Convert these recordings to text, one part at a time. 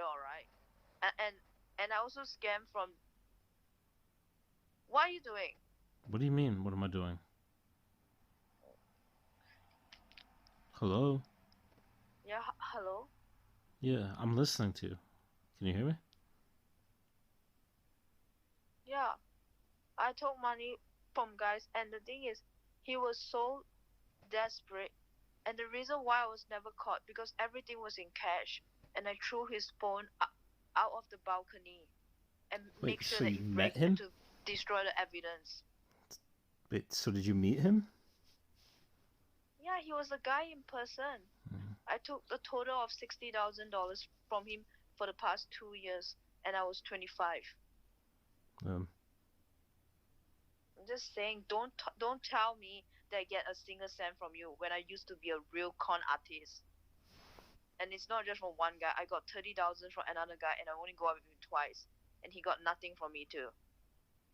injured, alright? And I also scam from. What are you doing? What do you mean? What am I doing? Hello? Yeah, hello? Yeah, I'm listening to you. Can you hear me? Yeah, I took money from guys, and the thing is, he was so desperate. And the reason why I was never caught because everything was in cash, and I threw his phone out of the balcony and make Wait, sure so that you he met break him? to destroy the evidence. Wait, so did you meet him? Yeah, he was a guy in person. Mm. I took a total of $60,000 from him for the past 2 years, and I was 25. Um, I'm just saying, don't tell me that I get a single cent from you when I used to be a real con artist. And it's not just from one guy. I got 30,000 from another guy, and I only go out with him twice, and he got nothing from me too.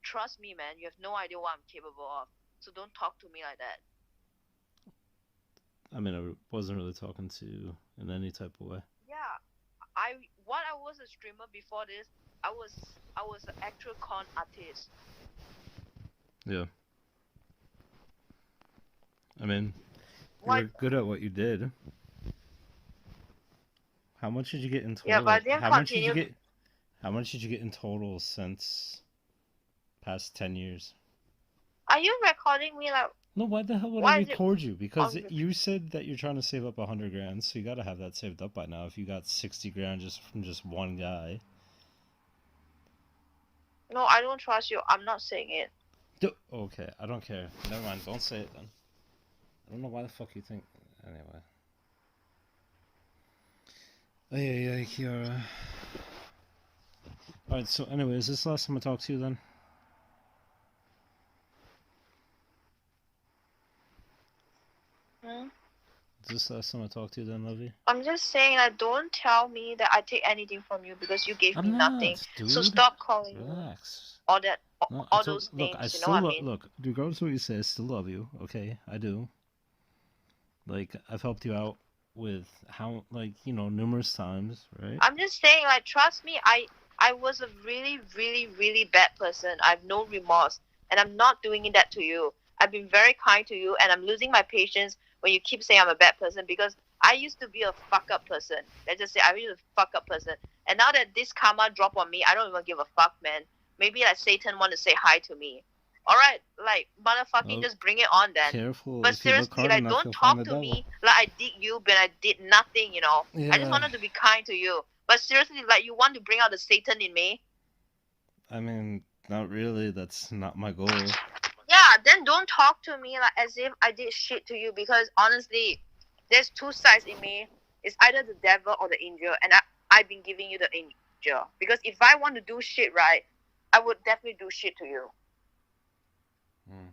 Trust me, man. You have no idea what I'm capable of. So don't talk to me like that. I mean, I wasn't really talking to you in any type of way. Yeah, I was a streamer before this. I was an actual con artist. Yeah. I mean, you What? were good at what you did. How much did you get in Yeah, but I total? didn't continue. How much did you get in total since past 10 years? Are you recording me like? No, why the hell would I Why is it record you? Because on? you said that you're trying to save up 100 grand, so you gotta have that saved up by now. If you got 60 grand just from just one guy. No, I don't trust you. I'm not saying it. Okay, I don't care. Never mind. Don't say it then. I don't know why the fuck you think. Anyway. Oh yeah, Kiara. Alright, so anyway, is this the last time I talk to you then? Hmm? Is this the last time I talk to you then, Lovey? I'm just saying, like, don't tell me that I take anything from you because you gave me I'm nothing. not, So dude. stop calling me Relax. all that, No, I all told. those Look, I names. You know still what I mean? look. Regardless of what you say, I still love you. Okay, I do. Like I've helped you out with how, like numerous times, right? I'm just saying, like, trust me. I was a really, really, really bad person. I have no remorse, and I'm not doing that to you. I've been very kind to you, and I'm losing my patience when you keep saying I'm a bad person because I used to be a fuck up person. Let's just say I used to fuck up person, and now that this karma drop on me, I don't even give a fuck, man. Maybe like Satan want to say hi to me. All right, like motherfucking, Oh, just bring it on then. careful. But If you look seriously, hard like, enough, don't you'll find the talk to devil. me like I did you, but I did nothing. I just Yeah. wanted to be kind to you. But seriously, like, you want to bring out the Satan in me? I mean, not really. That's not my goal. Yeah, then don't talk to me like as if I did shit to you because honestly, there's two sides in me. It's either the devil or the angel, and I've been giving you the angel. Because if I want to do shit right, I would definitely do shit to you. Hmm.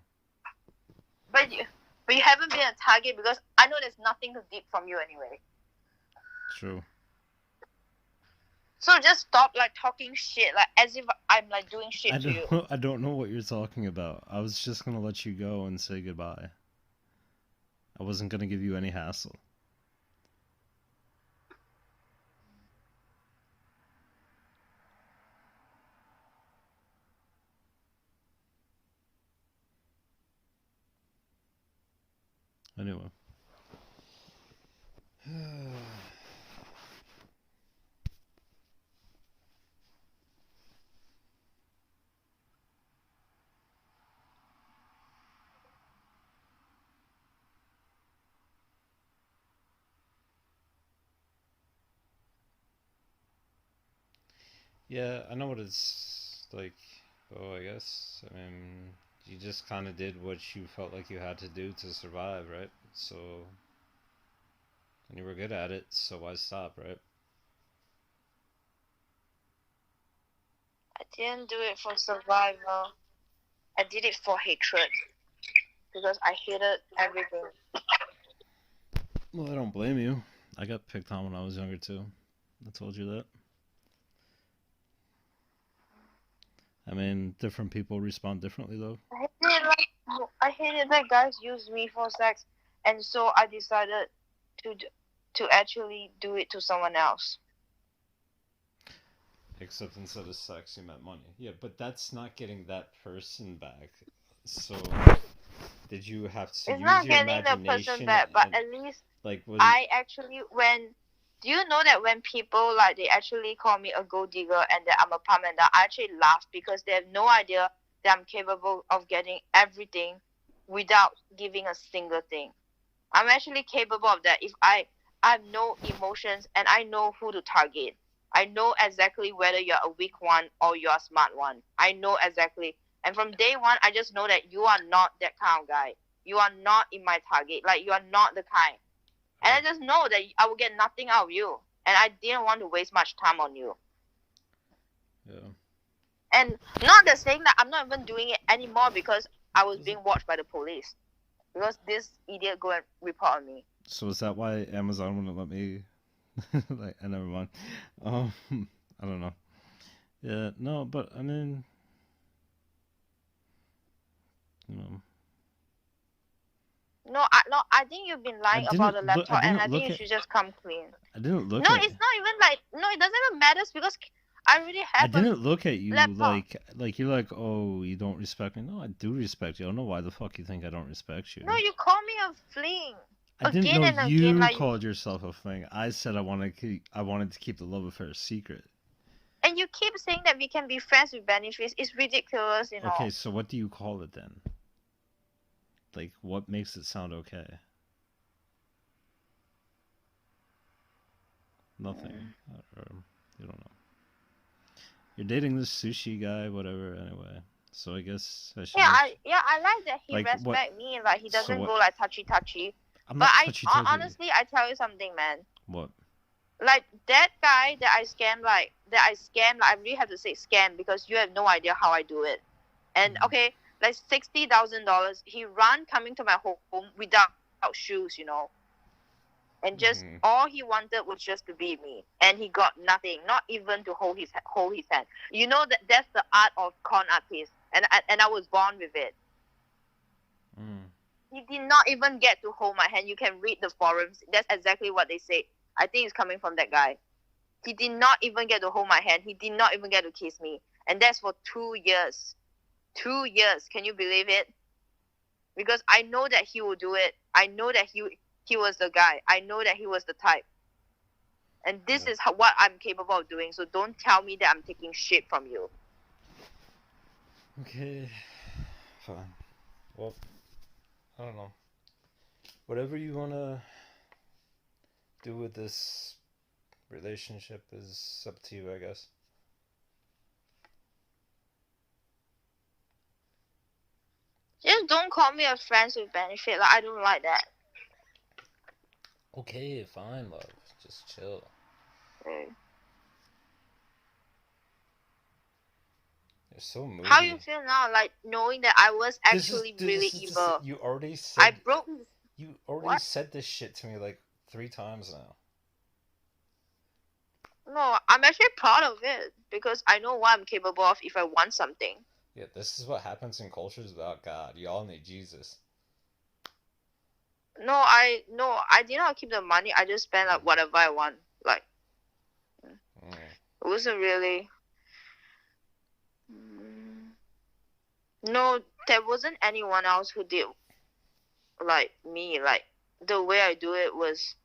But you haven't been a target because I know there's nothing to deep from you anyway. True. So just stop like talking shit like as if I'm like doing shit to you. I don't know what you're talking about. I was just gonna let you go and say goodbye. I wasn't gonna give you any hassle. Anyway. Yeah, I know what it's like. Oh, I guess. I mean, you just kind of did what you felt like you had to do to survive, right? So, and you were good at it, so why stop, right? I didn't do it for survival. I did it for hatred because I hated everything. Well, I don't blame you. I got picked on when I was younger too. I told you that. I mean, different people respond differently though. I hated that guys used me for sex, and so I decided to to actually do it to someone else. Except instead of sex, you meant money. Yeah, but that's not getting that person back. So, did you have to It's use not your getting the person imagination back, but and at least like was it? I actually when. Do you know that when people like they actually call me a gold digger and that I'm a pump and that I actually laugh because they have no idea that I'm capable of getting everything without giving a single thing. I'm actually capable of that if I have no emotions and I know who to target. I know exactly whether you're a weak one or you're a smart one. I know exactly. And from day one, I just know that you are not that kind of guy. You are not in my target. Like, you are not the kind. And I just know that I will get nothing out of you. And I didn't want to waste much time on you. Yeah. And not the saying that I'm not even doing it anymore because I was being watched by the police. Because this idiot go and report on me. So is that why Amazon wouldn't let me? Like, I never mind. I don't know. Yeah, no, but I mean, you know, No, I think you've been lying about the I laptop, and didn't I think look you at. should just come clean. I didn't look No, at. it's not even like no, it doesn't even matter because I already I have a didn't look at you laptop. like you're like, oh, you don't respect me. No, I do respect you. I don't know why the fuck you think I don't respect you. No, you call me a fling I didn't again know and again, you like you, called yourself a thing. I said I wanted to keep the love affair a secret. and you keep saying that we can be friends with benefits. It's ridiculous, you Okay, know. so what do you call it then? Like, what makes it sound okay? Nothing. Or, you don't know. You're dating this sushi guy, whatever. Anyway, so I guess I should just I like that he like what? respect me, like he So doesn't what? go like touchy. I'm But not I touchy touchy. honestly, I tell you something, man. What? Like that guy that I scam, I really have to say scam because you have no idea how I do it. And okay, like $60,000, he run coming to my home without shoes, you know, and just Mhm. all he wanted was just to be me, and he got nothing, not even to hold his hand. You know that that's the art of con artist, and I was born with it. Mm. He did not even get to hold my hand. You can read the forums. That's exactly what they say. I think it's coming from that guy. He did not even get to hold my hand. He did not even get to kiss me. And that's for 2 years. 2 years. Can you believe it? Because I know that he will do it. I know that he was the guy. I know that he was the type. And this is what I'm capable of doing. So don't tell me that I'm taking shit from you. Okay. Fine. Well, I don't know. Whatever you wanna do with this relationship is up to you, I guess. Just don't call me a friends with benefit. Like, I don't like that. Okay, fine, love. Just chill. Okay. You're so moody. How you feel now? Like knowing that I was actually really evil. You already said. I broke his. You already What? said this shit to me like 3 times now. No, I'm actually proud of it because I know what I'm capable of if I want something. Yeah, this is what happens in cultures without God. You all need Jesus. No, I did not keep the money. I just spent like whatever I want. Like it wasn't really. No, there wasn't anyone else who did like me. Like the way I do it was,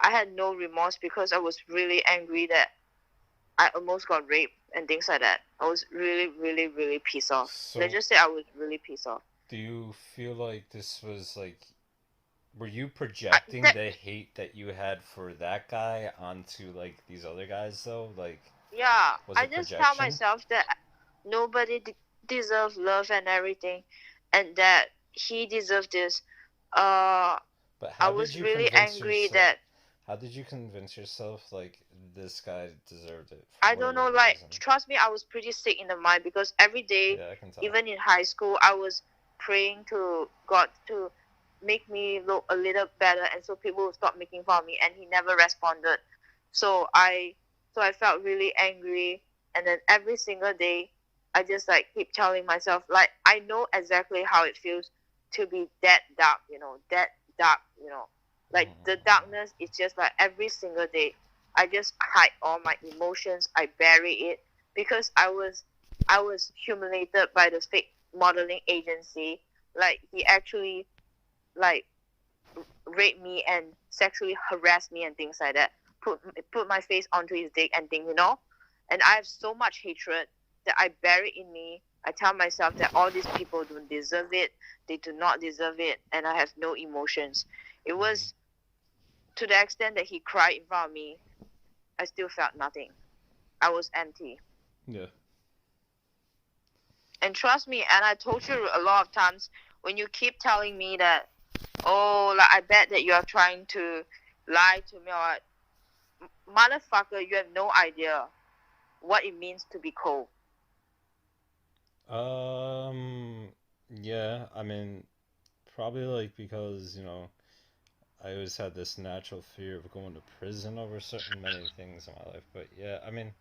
I had no remorse because I was really angry that I almost got raped and things like that. I was really, really, really pissed off. So, Let's just say I was really pissed off. Do you feel like this was like, were you projecting the hate that you had for that guy onto like these other guys though? Like, yeah, was I it just projection? tell myself that nobody deserves love and everything, and that he deserved this. But how I did was you really convince angry yourself? that How did you convince yourself like this guy deserved it? I don't know. Like, trust me, I was pretty sick in the mind because every day, Yeah, I can tell. even in high school, I was praying to God to make me look a little better, and so people would stop making fun of me, and he never responded. So I felt really angry, and then every single day, I just like keep telling myself, like, I know exactly how it feels to be that dark, like the darkness is just like every single day. I just hide all my emotions. I bury it. because I was humiliated by the fake modeling agency. Like he actually like raped me and sexually harassed me and things like that. Put my face onto his dick and things, you know. And I have so much hatred that I bury in me. I tell myself that all these people don't deserve it. They do not deserve it, and I have no emotions. It was to the extent that he cried in front of me. I still felt nothing. I was empty. Yeah. And trust me, and I told you a lot of times, when you keep telling me that, oh, like I bet that you are trying to lie to me, or motherfucker, you have no idea what it means to be cold. Yeah, I mean, probably like because, I always had this natural fear of going to prison over certain many things in my life. But yeah, I mean,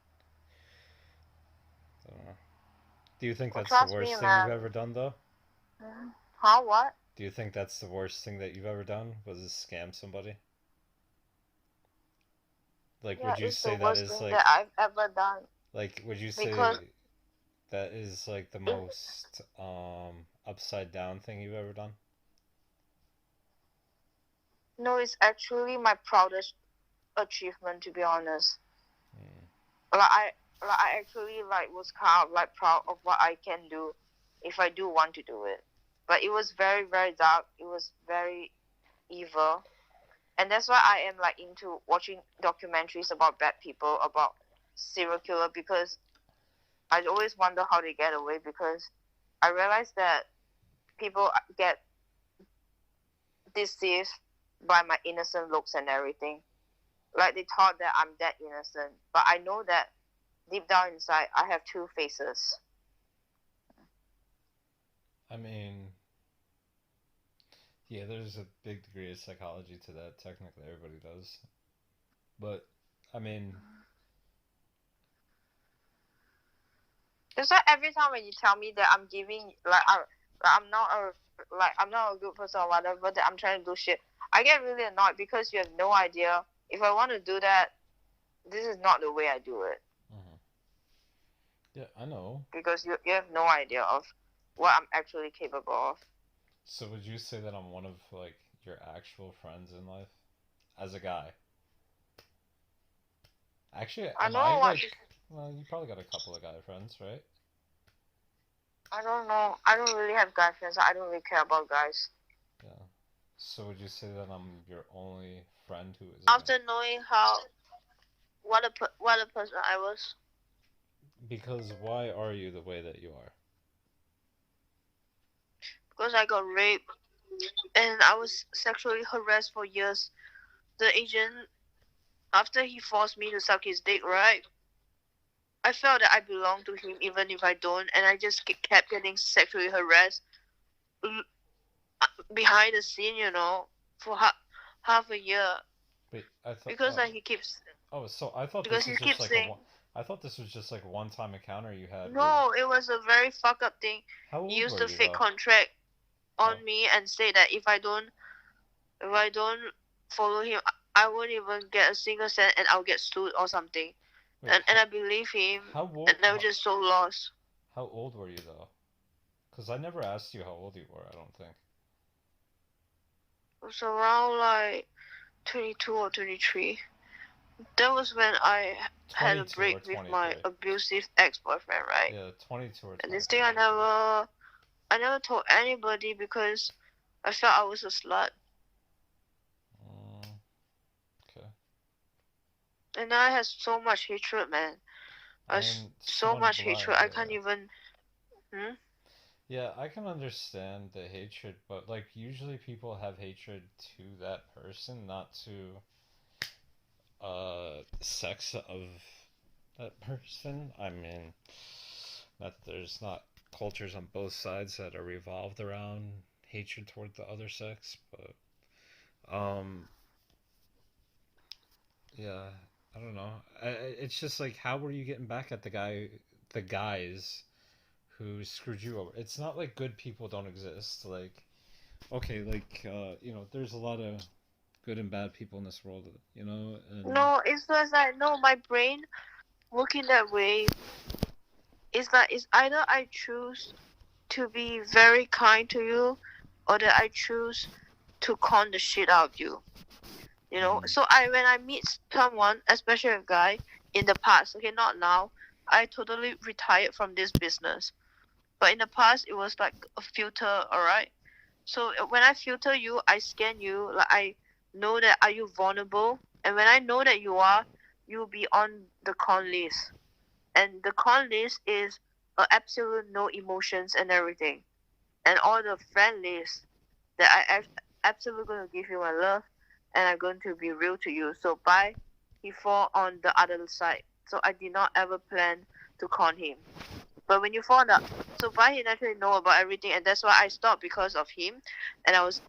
I don't know. Do you think Well, that's the trust me, worst thing you've man. ever done, though? Huh? What? Do you think that's the worst thing that you've ever done? Was to scam somebody? Like, Yeah, would you it's the say that worst is thing like, that I've ever done. like, would you Because say that is like the it, most upside down thing you've ever done? no, it's actually my proudest achievement, to be honest. Hmm. Like I actually like was kind of like proud of what I can do if I do want to do it. But it was very, very dark. It was very evil. And that's why I am like into watching documentaries about bad people, about serial killer, because I always wonder how they get away, because I realize that people get deceived by my innocent looks and everything. Like they thought that I'm that innocent, but I know that deep down inside I have two faces. I mean, yeah, there's a big degree of psychology to that. Technically, everybody does. But, I mean, It's like every time when you tell me that I'm giving I'm not a I'm not a good person or whatever, that I'm trying to do shit, I get really annoyed because you have no idea. If I want to do that, this is not the way I do it, mhm. Yeah, I know. because you have no idea of what I'm actually capable of. So would you say that I'm one of like your actual friends in life as a guy? Actually, I am I know what like? Well, you probably got a couple of guy friends, right? I don't know. I don't really have guy friends. I don't really care about guys. Yeah. So would you say that I'm your only friend who is a guy? After knowing how what a person I was, Because why are you the way that you are? because I got raped and I was sexually harassed for years. The agent, after he forced me to suck his dick, right? I felt that I belonged to him even if I don't, and I just kept getting sexually harassed behind the scene, for half a year, Wait, I thought. because like he keeps So I thought because this he was just keeps like a saying, one. I thought this was just like a one-time encounter you had with. no, it was a very fuck up thing. How He old used were a you fake though? contract Oh, on me and say that if I don't follow him, I won't even get a single cent, and I'll get sued or something. wait. And I believe him, How old? and I was just so lost. How old were you though? Because I never asked you how old you were. I don't think. It was around like 22 or 23. That was when I had a 22 or break with my 23. abusive ex-boyfriend, right? Yeah, 22 or And this 23. thing I never told anybody, because I felt I was a slut. Mm, okay. And I had so much hatred, man. I mean, So someone much blind. hatred. I can't Yeah. even. Hmm? Yeah, I can understand the hatred, but like usually people have hatred to that person, not to sex of that person. I mean, that there's not cultures on both sides that are revolved around hatred toward the other sex, but yeah, I don't know. It's just like how were you getting back at the guys who screwed you over? It's not like good people don't exist. Like okay, like there's a lot of good and bad people in this world, and No, it's just like, no, my brain working that way. it's like it's either I choose to be very kind to you, or that I choose to con the shit out of you. You know, so when I meet someone, especially a guy, in the past, okay, not now, I totally retired from this business. But in the past, it was like a filter, alright? So when I filter you, I scan you, like I know that are you vulnerable, and when I know that you are, you'll be on the con list. And the con list is absolute no emotions and everything. And all the friend list that absolutely going to give you my love, and I'm going to be real to you. So bye, he fall on the other side. So I did not ever plan to con him. But when you fall out, so bye, he naturally know about everything, and that's why I stopped because of him, and I was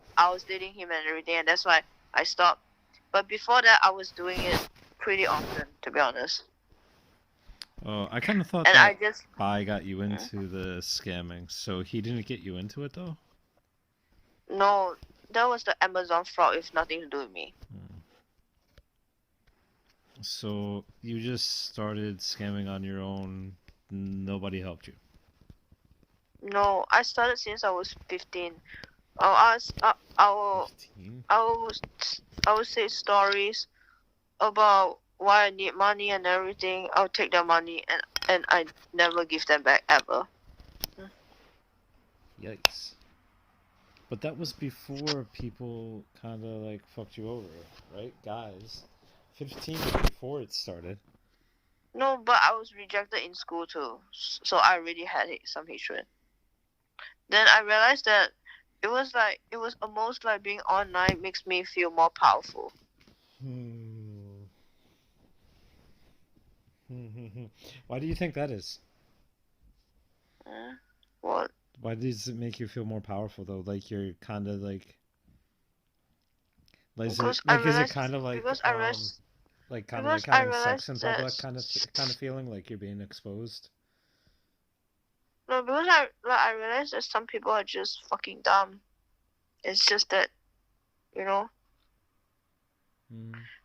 dating him and everything, and that's why I stopped. But before that, I was doing it pretty often, to be honest. Oh, I kind of thought And that I just Bai got you into the scamming, so he didn't get you into it though? no, that was the Amazon fraud. It's nothing to do with me. So you just started scamming on your own. Nobody helped you. No, I started since I was 15. I was, I will 15? I would say stories about why I need money and everything. I'll take their money and I never give them back ever. Yikes. But that was before people kind of like fucked you over, right? Guys. 15 was before it started. No, but I was rejected in school too, so I really had some hatred. Then I realized that it was almost like being online makes me feel more powerful. Why do you think that is? What? Why does it make you feel more powerful though? Like you're kind of like is Because it, is it kind of like because I realized like kind of like because I having sex realized in public kind of feeling like you're being exposed? no, because I realized that some people are just fucking dumb. It's just that, you know.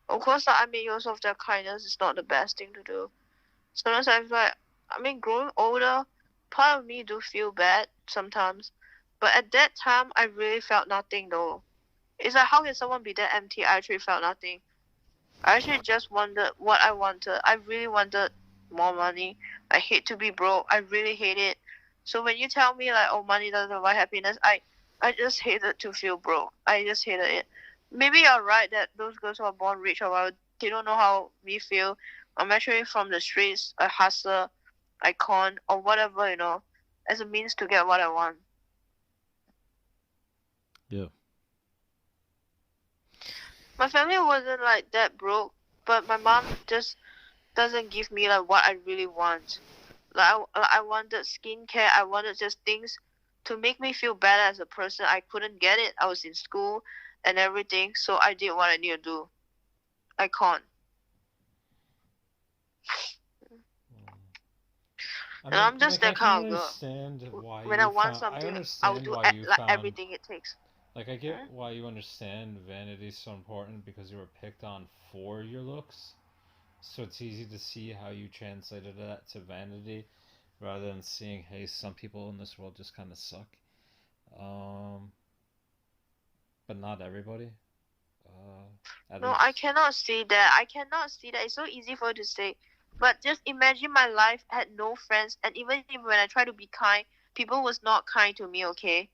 Of course, I make use of their kindness is not the best thing to do. Sometimes I feel like, I mean, growing older, part of me do feel bad sometimes. But at that time, I really felt nothing though. It's like, how can someone be that empty? I actually felt nothing. I actually just wanted what I wanted. I really wanted more money. I hate to be broke. I really hate it. So when you tell me like, oh, money doesn't provide happiness, I just hated to feel broke. I just hated it. Maybe you're right that those girls who are born rich or whatever, they don't know how we feel. I'm actually from the streets, a hustler, icon, or whatever, you know, as a means to get what I want. Yeah. My family wasn't like that broke, but my mom just doesn't give me like what I really want. Like I wanted skincare. I wanted just things to make me feel better as a person. I couldn't get it. I was in school and everything, so I did what I need to do. I can't. And I'm just that kind of girl. When I want something, I will do like everything it takes. Like, I get why you understand vanity is so important because you were picked on for your looks. So it's easy to see how you translated that to vanity rather than seeing, hey, some people in this world just kind of suck. But not everybody. No, I cannot see that. I cannot see that. It's so easy for you to say. But just imagine my life had no friends, and even when I try to be kind, people was not kind to me, okay?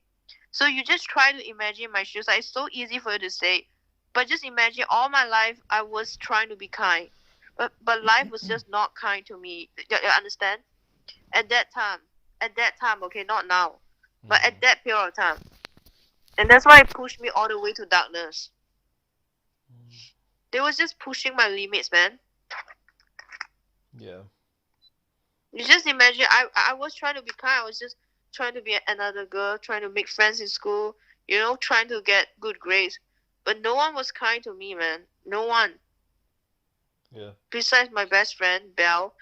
So you just try to imagine my shoes. Like, it's so easy for you to say. But just imagine all my life I was trying to be kind. But life was just not kind to me. You understand? At that time, okay, not now. But at that period of time. And that's why it pushed me all the way to darkness. They was just pushing my limits, man. Yeah. You just imagine, I was trying to be kind. I was just trying to be another girl, trying to make friends in school, you know, trying to get good grades. But no one was kind to me, man. No one. Yeah. Besides my best friend, Belle.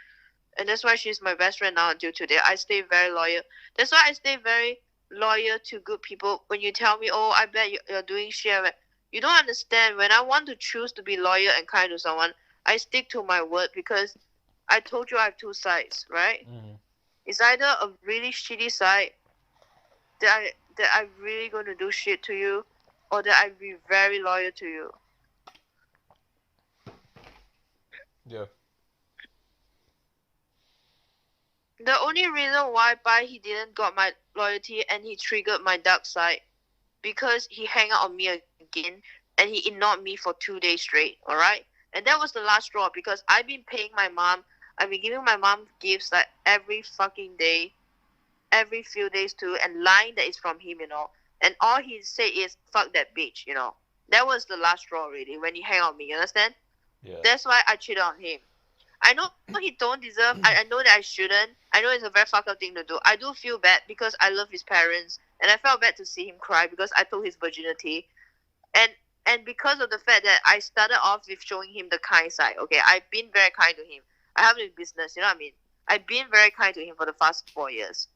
And that's why she's my best friend now until today. I stay very loyal. That's why I stay very loyal to good people. When you tell me, oh, I bet you're doing shit, you don't understand. When I want to choose to be loyal and kind to someone, I stick to my word because I told you I have two sides, right? It's either a really shitty side that I'm really gonna do shit to you, or that I'll be very loyal to you. Yeah. The only reason why he didn't got my loyalty and he triggered my dark side because he hung out on me again and he ignored me for 2 days straight, alright? And that was the last straw because I've been paying my mom, I've been giving my mom gifts like every fucking day, every few days too, and lying that it's from him, And all he said is, fuck that bitch, That was the last straw already when he hang on me, you understand? Yeah. That's why I cheated on him. I know he don't deserve. I know that I shouldn't. I know it's a very fucked up thing to do. I do feel bad because I love his parents, and I felt bad to see him cry because I took his virginity, and because of the fact that I started off with showing him the kind side. Okay, I've been very kind to him. I have a business, you know what I mean. I've been very kind to him for the past 4 years,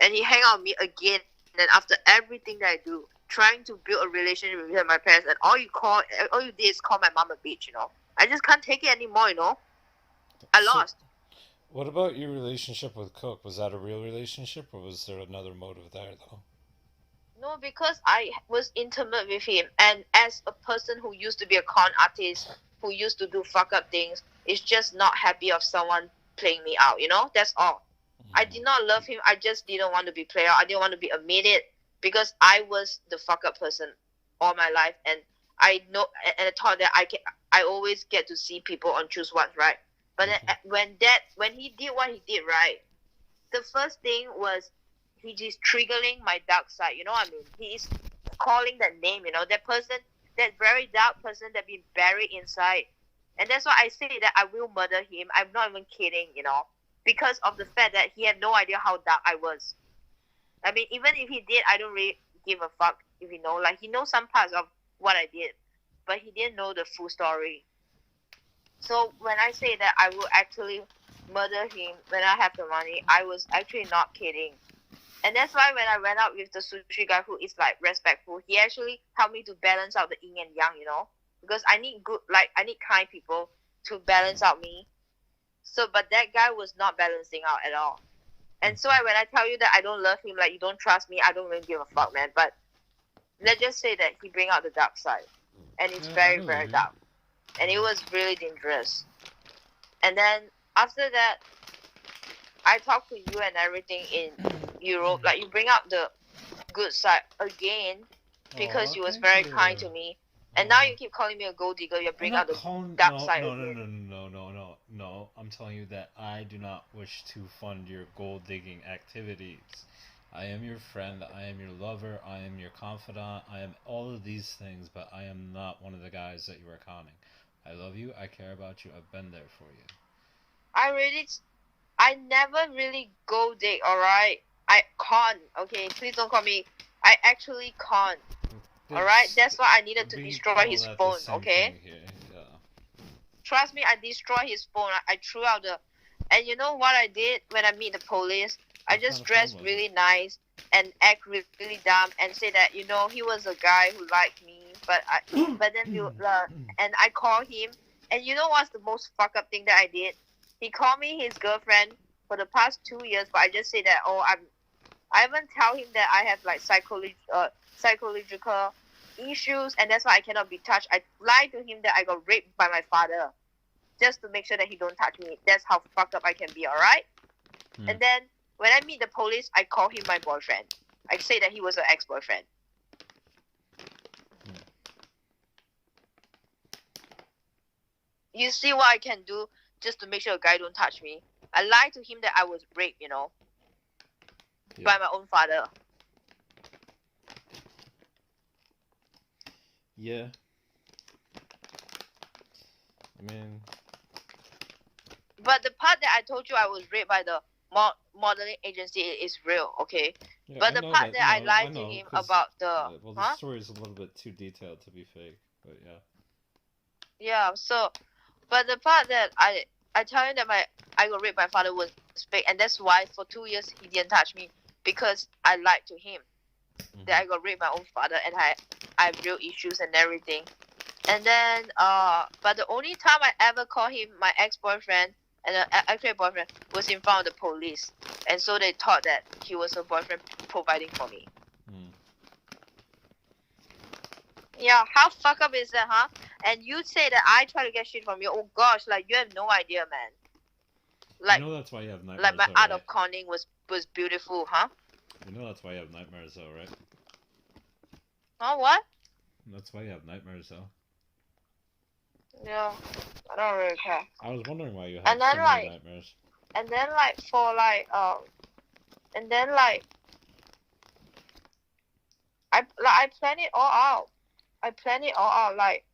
and he hang out with me again. And after everything that I do, trying to build a relationship with my parents, and all you did is call my mom a bitch. I just can't take it anymore. I lost. What about your relationship with Cook? Was that a real relationship, or was there another motive there, though? No, because I was intimate with him, and as a person who used to be a con artist, who used to do fuck up things, is just not happy of someone playing me out. That's all. I did not love him. I just didn't want to be played out. I didn't want to be admitted because I was the fuck up person all my life, and I know, and I thought that I always get to see people on choose what's right. But when he did what he did, right, the first thing was he is triggering my dark side. You know what I mean? He is calling that name. That person, that very dark person that been buried inside, and that's why I say that I will murder him. I'm not even kidding. Because of the fact that he had no idea how dark I was. I mean, even if he did, I don't really give a fuck if he know. Like, he knows some parts of what I did, but he didn't know the full story. So when I say that I will actually murder him when I have the money, I was actually not kidding. And that's why when I went out with the sushi guy who is like respectful, he actually helped me to balance out the yin and yang, because I need I need kind people to balance out me. So, but that guy was not balancing out at all. And so when I tell you that I don't love him, like you don't trust me, I don't really give a fuck, man. But let's just say that he bring out the dark side, and it's very, very dark. And it was really dangerous. And then after that, I talked to you and everything in Europe. Like, you bring up the good side again because you was very kind to me. And now you keep calling me a gold digger. You bring out the dark side again. No. I'm telling you that I do not wish to fund your gold digging activities. I am your friend, I am your lover, I am your confidant, I am all of these things, but I am not one of the guys that you are conning. I love you, I care about you, I've been there for you. I never really go dig, alright? I con, okay? Please don't call me. I actually con. Alright? That's why I needed to destroy his phone, okay? Yeah. Trust me, I destroyed his phone. I threw out and you know what I did when I meet the police? I just dressed really nice and act really, really dumb and say that, he was a guy who liked me, but then and I called him, and you know what's the most fuck up thing that I did? He called me his girlfriend for the past 2 years, but I just say that, I even tell him that I have like psychological issues, and that's why I cannot be touched. I lied to him that I got raped by my father, just to make sure that he don't touch me. That's how fucked up I can be, alright? And then when I meet the police, I call him my boyfriend. I say that he was an ex-boyfriend. You see what I can do just to make sure a guy don't touch me? I lied to him that I was raped, by my own father. Yeah. I mean... But the part that I told you I was raped by the modeling agency is real, okay? Yeah, but the part that I lied to him about the... the story is a little bit too detailed to be fake, but yeah. Yeah, so... But the part that I tell him that I got raped by my father was fake, and that's why for 2 years he didn't touch me, because I lied to him that I got raped by my own father, and I have real issues and everything. And then, but the only time I ever call him my ex-boyfriend, and actually a boyfriend, was in front of the police, and so they thought that he was a boyfriend providing for me. Hmm. Yeah, how fuck up is that, huh? And you say that I try to get shit from you. Oh gosh, like you have no idea, man. You Like know that's why you have like nightmares, my though, art right? of conning was beautiful, huh? You know that's why you have nightmares, though, right? Huh, what? That's why you have nightmares, though. Yeah, I don't really care. I was wondering why you And had then so many like, nightmares. and then like for like and then like I plan it all out. I plan it all out. Like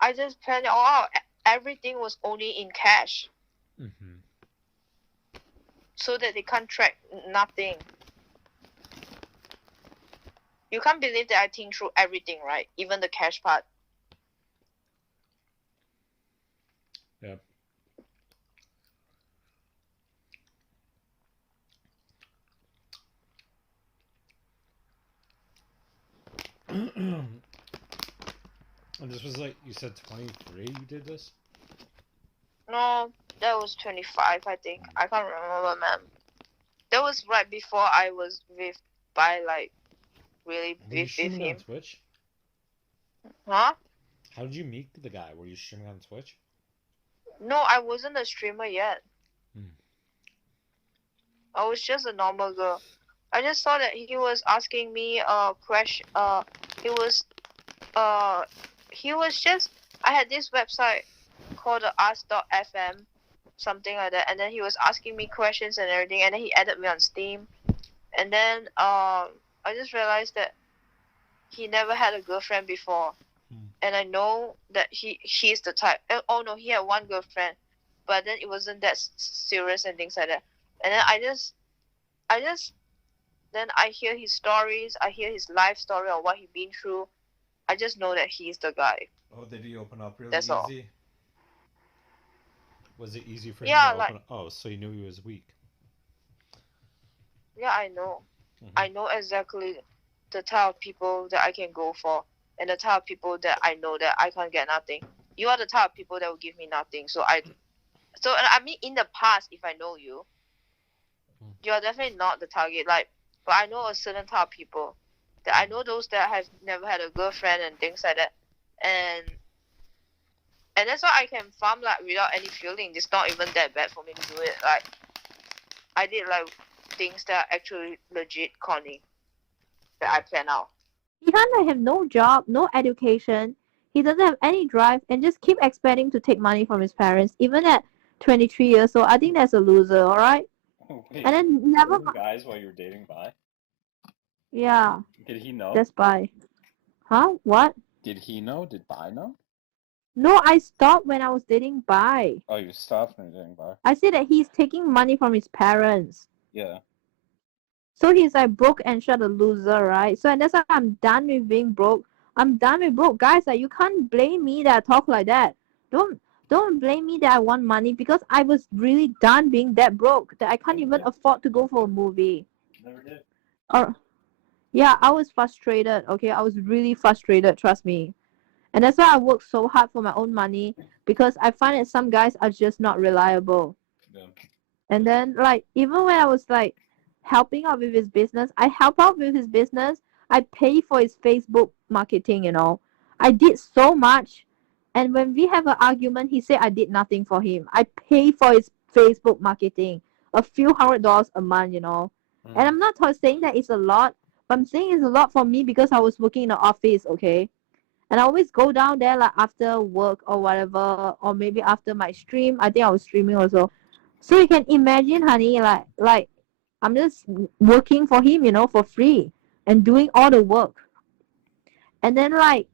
I just planned it all out. Everything was only in cash, Mm-hmm. so that they can't track nothing. You can't believe that I think through everything, right? Even the cash part. Yeah. And this was like, you said 23 you did this? No, that was 25, I think. I can't remember, man. That was right before I was like, really Were you with streaming on him. Twitch? Huh? How did you meet the guy? Were you streaming on Twitch? No, I wasn't a streamer yet. Hmm. I was just a normal girl. I just saw that he was asking me a question. He was just. I had this website called the Ask.fm, something like that, and then he was asking me questions and everything, and then he added me on Steam, and then I just realized that he never had a girlfriend before, and I know that he's the type. Oh no, he had one girlfriend, but then it wasn't that serious and things like that. And then I just then I hear his stories, I hear his life story or what he been through. I just know that he's the guy. Oh, did he open up really That's all. easy? Was it easy for him to Yeah, open like up? Oh, so you knew he was weak. yeah, I know. Mm-hmm. I know exactly the type of people that I can go for, and the type of people that I know that I can't get nothing. You are the type of people that will give me nothing. So I mean, in the past, if I know you, you are definitely not the target. Like, but I know a certain type of people. That I know those that have never had a girlfriend and things like that, and that's why I can farm like without any feeling. It's not even that bad for me to do it. Like, I did like things that are actually legit conning that I plan out. He kind of have no job, no education. He doesn't have any drive and just keep expecting to take money from his parents, even at 23 years old. I think that's a loser, all right? Wait, And then never, dating guys while you're dating bi? yeah, Did he know? that's bi. Huh? What? Did he know? Did bi know? No, I stopped when I was dating bi. Oh, you stopped when you're dating bi. I said that he's taking money from his parents. Yeah. So he's like broke and shut a loser, right? So and that's why I'm done with being broke. I'm done with broke. Guys, like you can't blame me that I talk like that. Don't blame me that I want money because I was really done being that broke that I can't even afford to go for a movie. Never did. Or yeah, I was frustrated, okay? I was really frustrated, trust me. And that's why I work so hard for my own money because I find that some guys are just not reliable. Yeah. And then like even when I was like helping out with his business, I help out with his business. I pay for his Facebook marketing, you know. I did so much. And when we have an argument, he said I did nothing for him. I pay for his Facebook marketing, a few $100 a month, you know. And I'm not saying that it's a lot, but I'm saying it's a lot for me because I was working in the office, okay? And I always go down there like after work or whatever, or maybe after my stream. I think I was streaming also. So you can imagine, honey, like I'm just working for him, you know, for free and doing all the work. And then like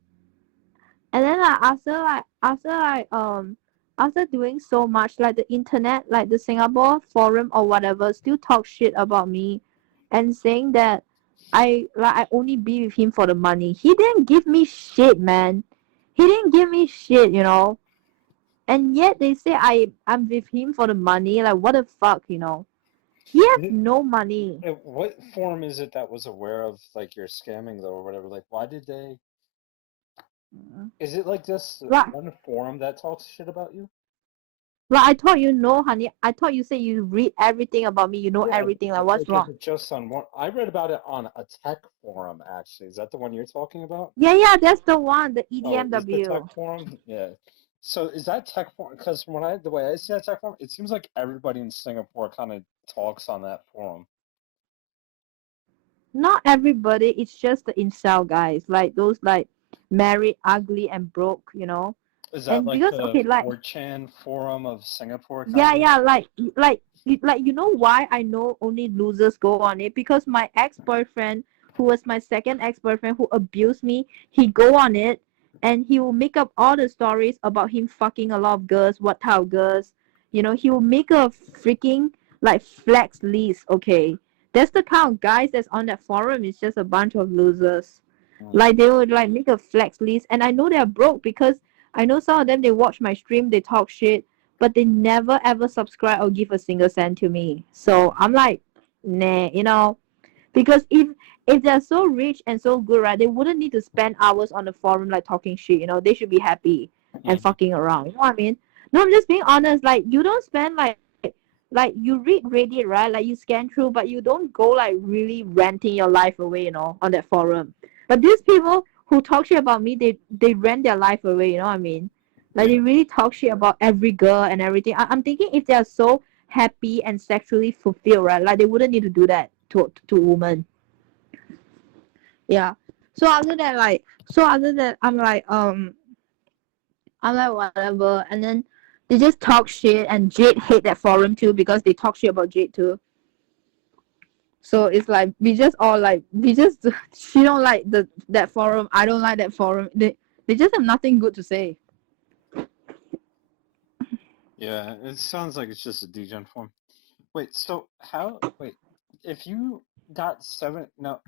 after doing so much, like the internet, like the Singapore forum or whatever, still talk shit about me and saying that I only be with him for the money. He didn't give me shit, man. He didn't give me shit, you know. And yet they say I'm with him for the money. Like what the fuck, you know? He has no money. What forum is it that was aware of like your scamming though or whatever? Like why did they? Is it like just Right. one forum that talks shit about you? Like I thought you know, honey. I thought you said you read everything about me. You know Yeah, everything. Like but what's like is wrong? it just on one? I read about it on a tech forum actually. Is that the one you're talking about? Yeah, yeah, that's the one. The Oh, is the tech EDMW. forum? Yeah. So is that tech forum? Because the way I see that tech forum, it seems like everybody in Singapore kind of talks on that forum. Not everybody. It's just the incel guys. Like those like married, ugly, and broke. Is that And like because the okay, like 4chan forum of Singapore kind yeah, of? yeah, like you know why I know only losers go on it? Because my ex-boyfriend, who was my second ex-boyfriend who abused me, he go on it and he will make up all the stories about him fucking a lot of girls, what type of girls. He will make a freaking like flex list, okay? That's the kind of guys that's on that forum. It's just a bunch of losers. Mm, Like they would like make a flex list and I know they're broke because I know some of them they watch my stream, they talk shit but they never ever subscribe or give a single cent to me. So I'm like, nah, because if they're so rich and so good, right, they wouldn't need to spend hours on the forum like talking shit. They should be happy and mm, fucking around. You know what I mean? No, I'm just being honest. Like you don't spend like you read Reddit, right? Like you scan through, but you don't go like really ranting your life away, on that forum. But these people who talk shit about me, they rant their life away. You know what I mean? Like yeah. they really talk shit about every girl and everything. I'm thinking if they are so happy and sexually fulfilled, right? Like they wouldn't need to do that to a woman. Yeah. So after that, I'm like whatever, and then they just talk shit, and Jade hate that forum too because they talk shit about Jade too. So it's like we just she don't like that forum. I don't like that forum. They just have nothing good to say. Yeah, it sounds like it's just a degen forum. Wait, so wait, if you got seven, no,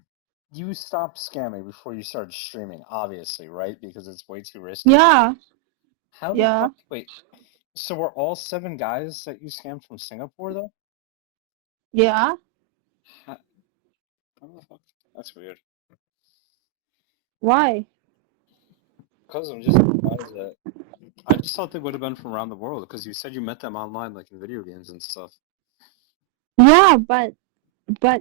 you stopped scamming before you started streaming, obviously, right? Because it's way too risky. Yeah, How the yeah. fuck, wait, so were all seven guys that you scammed from Singapore, though? Yeah. How, how the fuck? That's weird. Why? Because I'm just surprised that, I just thought they would have been from around the world, because you said you met them online, like in video games and stuff. Yeah, but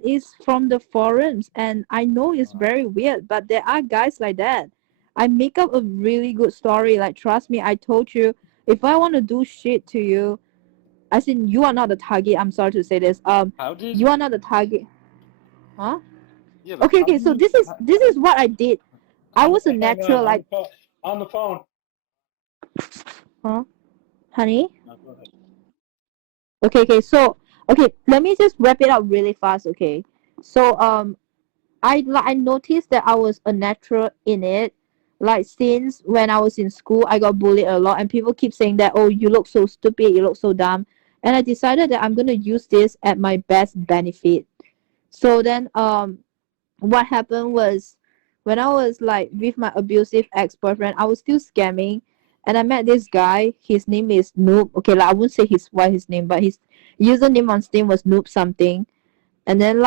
it's from the forums, and I know it's Uh, very weird, but there are guys like that. I make up a really good story. Like trust me, I told you, if I want to do shit to you, as in you are not the target. I'm sorry to say this. how did, You are not the target. Huh? yeah, but Okay, how okay. do So you, this is what I did. I was a hang on, natural, like, on the phone. huh, honey. No, go ahead. Okay, okay. So okay, let me just wrap it up really fast. Okay. So I noticed that I was a natural in it. Like since when I was in school, I got bullied a lot, and people keep saying that, oh, you look so stupid, you look so dumb, and I decided that I'm gonna use this at my best benefit. So then, what happened was, when I was like with my abusive ex-boyfriend, I was still scamming, and I met this guy. His name is Noob. Okay, like I won't say his name, but his username on Steam was Noob something. And then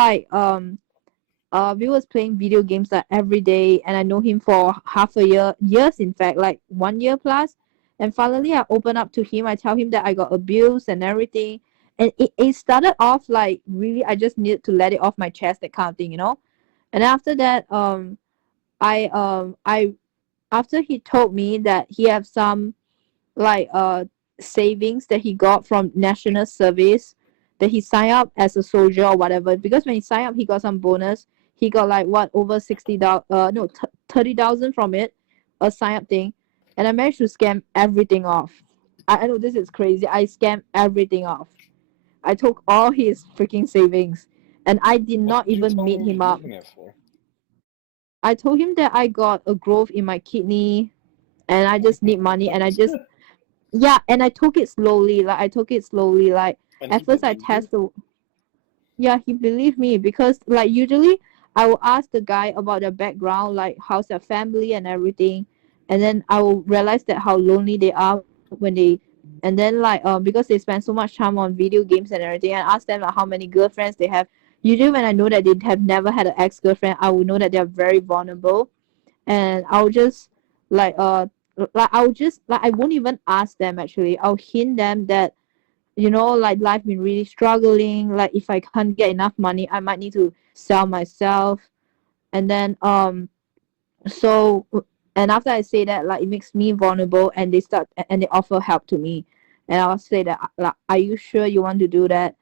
we was playing video games like every day, and I know him for half a years in fact, like 1 year plus. And finally I open up to him, I tell him that I got abused and everything, and it started off like really I just needed to let it off my chest, that kind of thing. And after that, I after he told me that he have some like savings that he got from national service, that he signed up as a soldier or whatever, because when he signed up he got some bonus. He got like what, over 60,000, no, 30,000 from it, a sign up thing. And I managed to scam everything off. I know this is crazy. I scammed everything off. I took all his freaking savings, and I did What not did you even tell meet me him you're up. using it for? I told him that I got a growth in my kidney and I just need money, and I What? just, yeah, and I took it slowly. Like I took it slowly. Like And he at first I believed you? test the, yeah, he believed me because like usually I will ask the guy about their background, like how's their family and everything, and then I will realize that how lonely they are when they, and then like because they spend so much time on video games and everything, and ask them like how many girlfriends they have. Usually when I know that they have never had an ex girlfriend, I will know that they are very vulnerable, and I'll just like like I'll just like I won't even ask them actually. I'll hint them that like life been really struggling. Like if I can't get enough money, I might need to sell myself. And then so and after I say that, like it makes me vulnerable, and they offer help to me, and I'll say that like, are you sure you want to do that?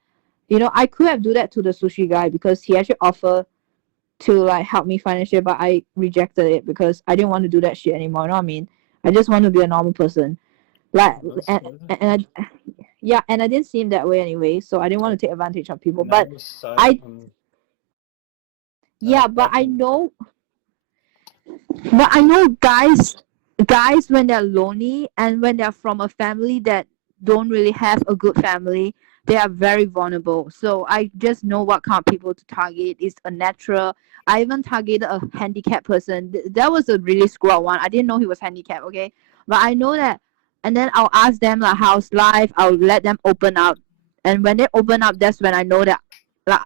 I could have do that to the sushi guy because he actually offered to like help me financially, but I rejected it because I didn't want to do that shit anymore. You know what I mean? I just want to be a normal person. Like That's and, good. and I, yeah, and I didn't see him that way anyway, so I didn't want to take advantage of people. Now But you start. I No, yeah, but that's I know guys when they're lonely and when they're from a family that don't really have a good family, they are very vulnerable. So I just know what kind of people to target. It's a natural. I even targeted a handicapped person. That was a really screw up one. I didn't know he was handicapped, okay? But I know that, and then I'll ask them like how's life. I'll let them open up, and when they open up, that's when I know that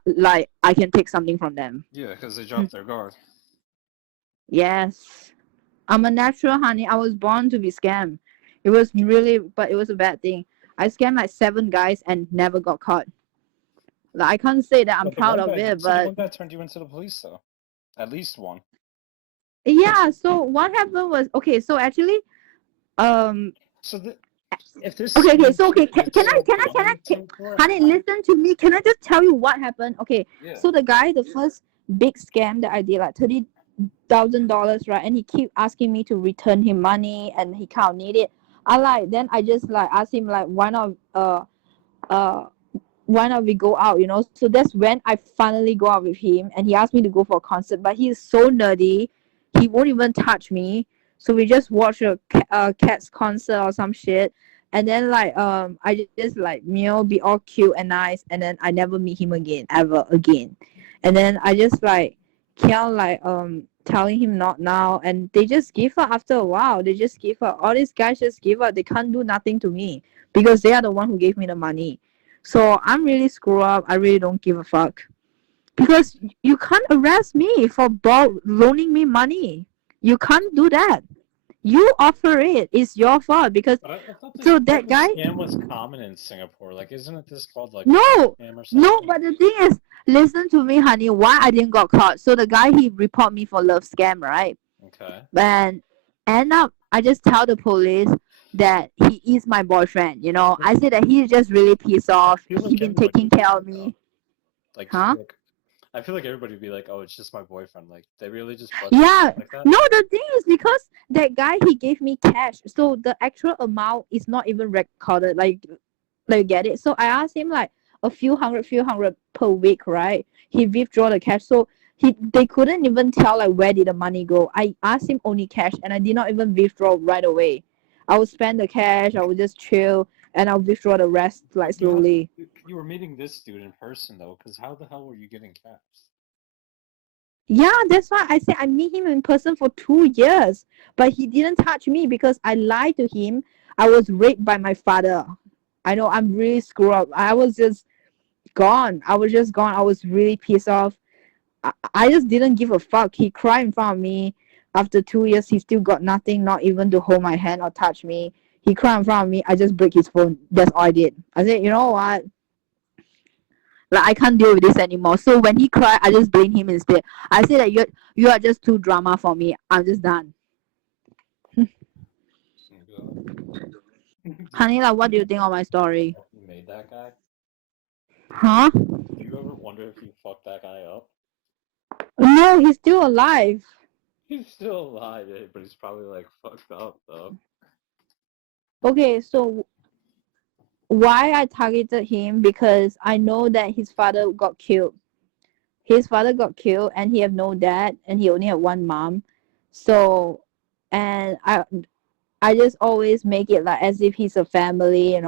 like I can take something from them. yeah, because they dropped their guard. Yes. I'm a natural, honey. I was born to be scammed. It was really, but it was a bad thing. I scammed like 7 guys and never got caught. Like, I can't say that I'm But proud of it, the but one guy turned you into the police, though. At least one. yeah. So what happened was okay. So actually, um, So if this okay. So okay, gets honey, listen to me. Can I just tell you what happened? Okay. yeah. So the guy, the first big scam that I did, like $30,000, right? And he keep asking me to return him money, and he can't need it. Then I just like asked him like uh why not we go out, so that's when I finally go out with him, and he asked me to go for a concert, but he's so nerdy, he won't even touch me. So we just watch a Cats concert or some shit, and then like I just like be all cute and nice, and then I never meet him again, ever again. And then I just like kept like telling him not now, and they just give up after a while. They just give up. All these guys just give up. They can't do nothing to me because they are the one who gave me the money. So I'm really screwed up. I really don't give a fuck. Because you can't arrest me for loaning me money. You can't do that. You offer it. It's your fault. Because But I thought so that guy. scam was common in Singapore. Like, isn't it this called like No, scam or something? no. But the thing is, listen to me, honey. Why I didn't got caught? So the guy he report me for love scam, right? Okay. And end up, I just tell the police that he is my boyfriend. I say that he's just really pissed off. I feel He like been everybody taking would be care of like, me. like, Huh? like, I feel like everybody would be like, oh, it's just my boyfriend. Like, they really just Yeah. like that. No, the thing is because that guy he gave me cash, so the actual amount is not even recorded. Like get it. So I asked him like a few hundred per week, right? He withdraw the cash, so they couldn't even tell like where did the money go. I asked him only cash, and I did not even withdraw right away. I would spend the cash. I would just chill, and I'll withdraw the rest like slowly. You were meeting this dude in person though, because how the hell were you getting cash? Yeah, that's why I said I meet him in person for 2 years, but he didn't touch me because I lied to him. I was raped by my father. I know I'm really screwed up. I was just gone. I was just gone. I was really pissed off. I just didn't give a fuck. He cried in front of me. After 2 years, he still got nothing, not even to hold my hand or touch me. He cried in front of me. I just break his phone. That's all I did. I said, you know what? Like I can't deal with this anymore. So when he cried, I just blame him instead. I said that you are just too drama for me. I'm just done. Honey, like what do you think of my story? You made that guy? Huh? Do you ever wonder if you fucked that guy up? No, he's still alive. He's still alive, but he's probably like fucked up though. Okay, so why I targeted him, because I know that his father got killed. His father got killed, and he have no dad, and he only had one mom. So, and I just always make it like as if he's a family.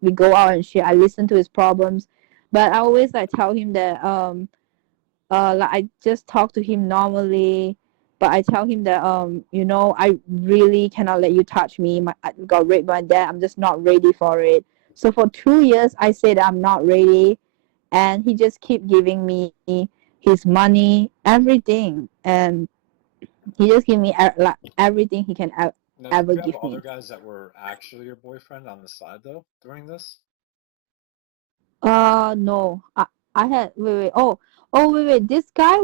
We go out and shit. I listen to his problems, but I always like tell him that like I just talk to him normally, but I tell him that I really cannot let you touch me. I got raped by my dad. I'm just not ready for it. So for 2 years, I said I'm not ready, and he just keep giving me his money, everything, and he just give me like everything he can Now, did ever you have give other me. guys that were actually your boyfriend on the side though during this? No. I had wait. Wait. This guy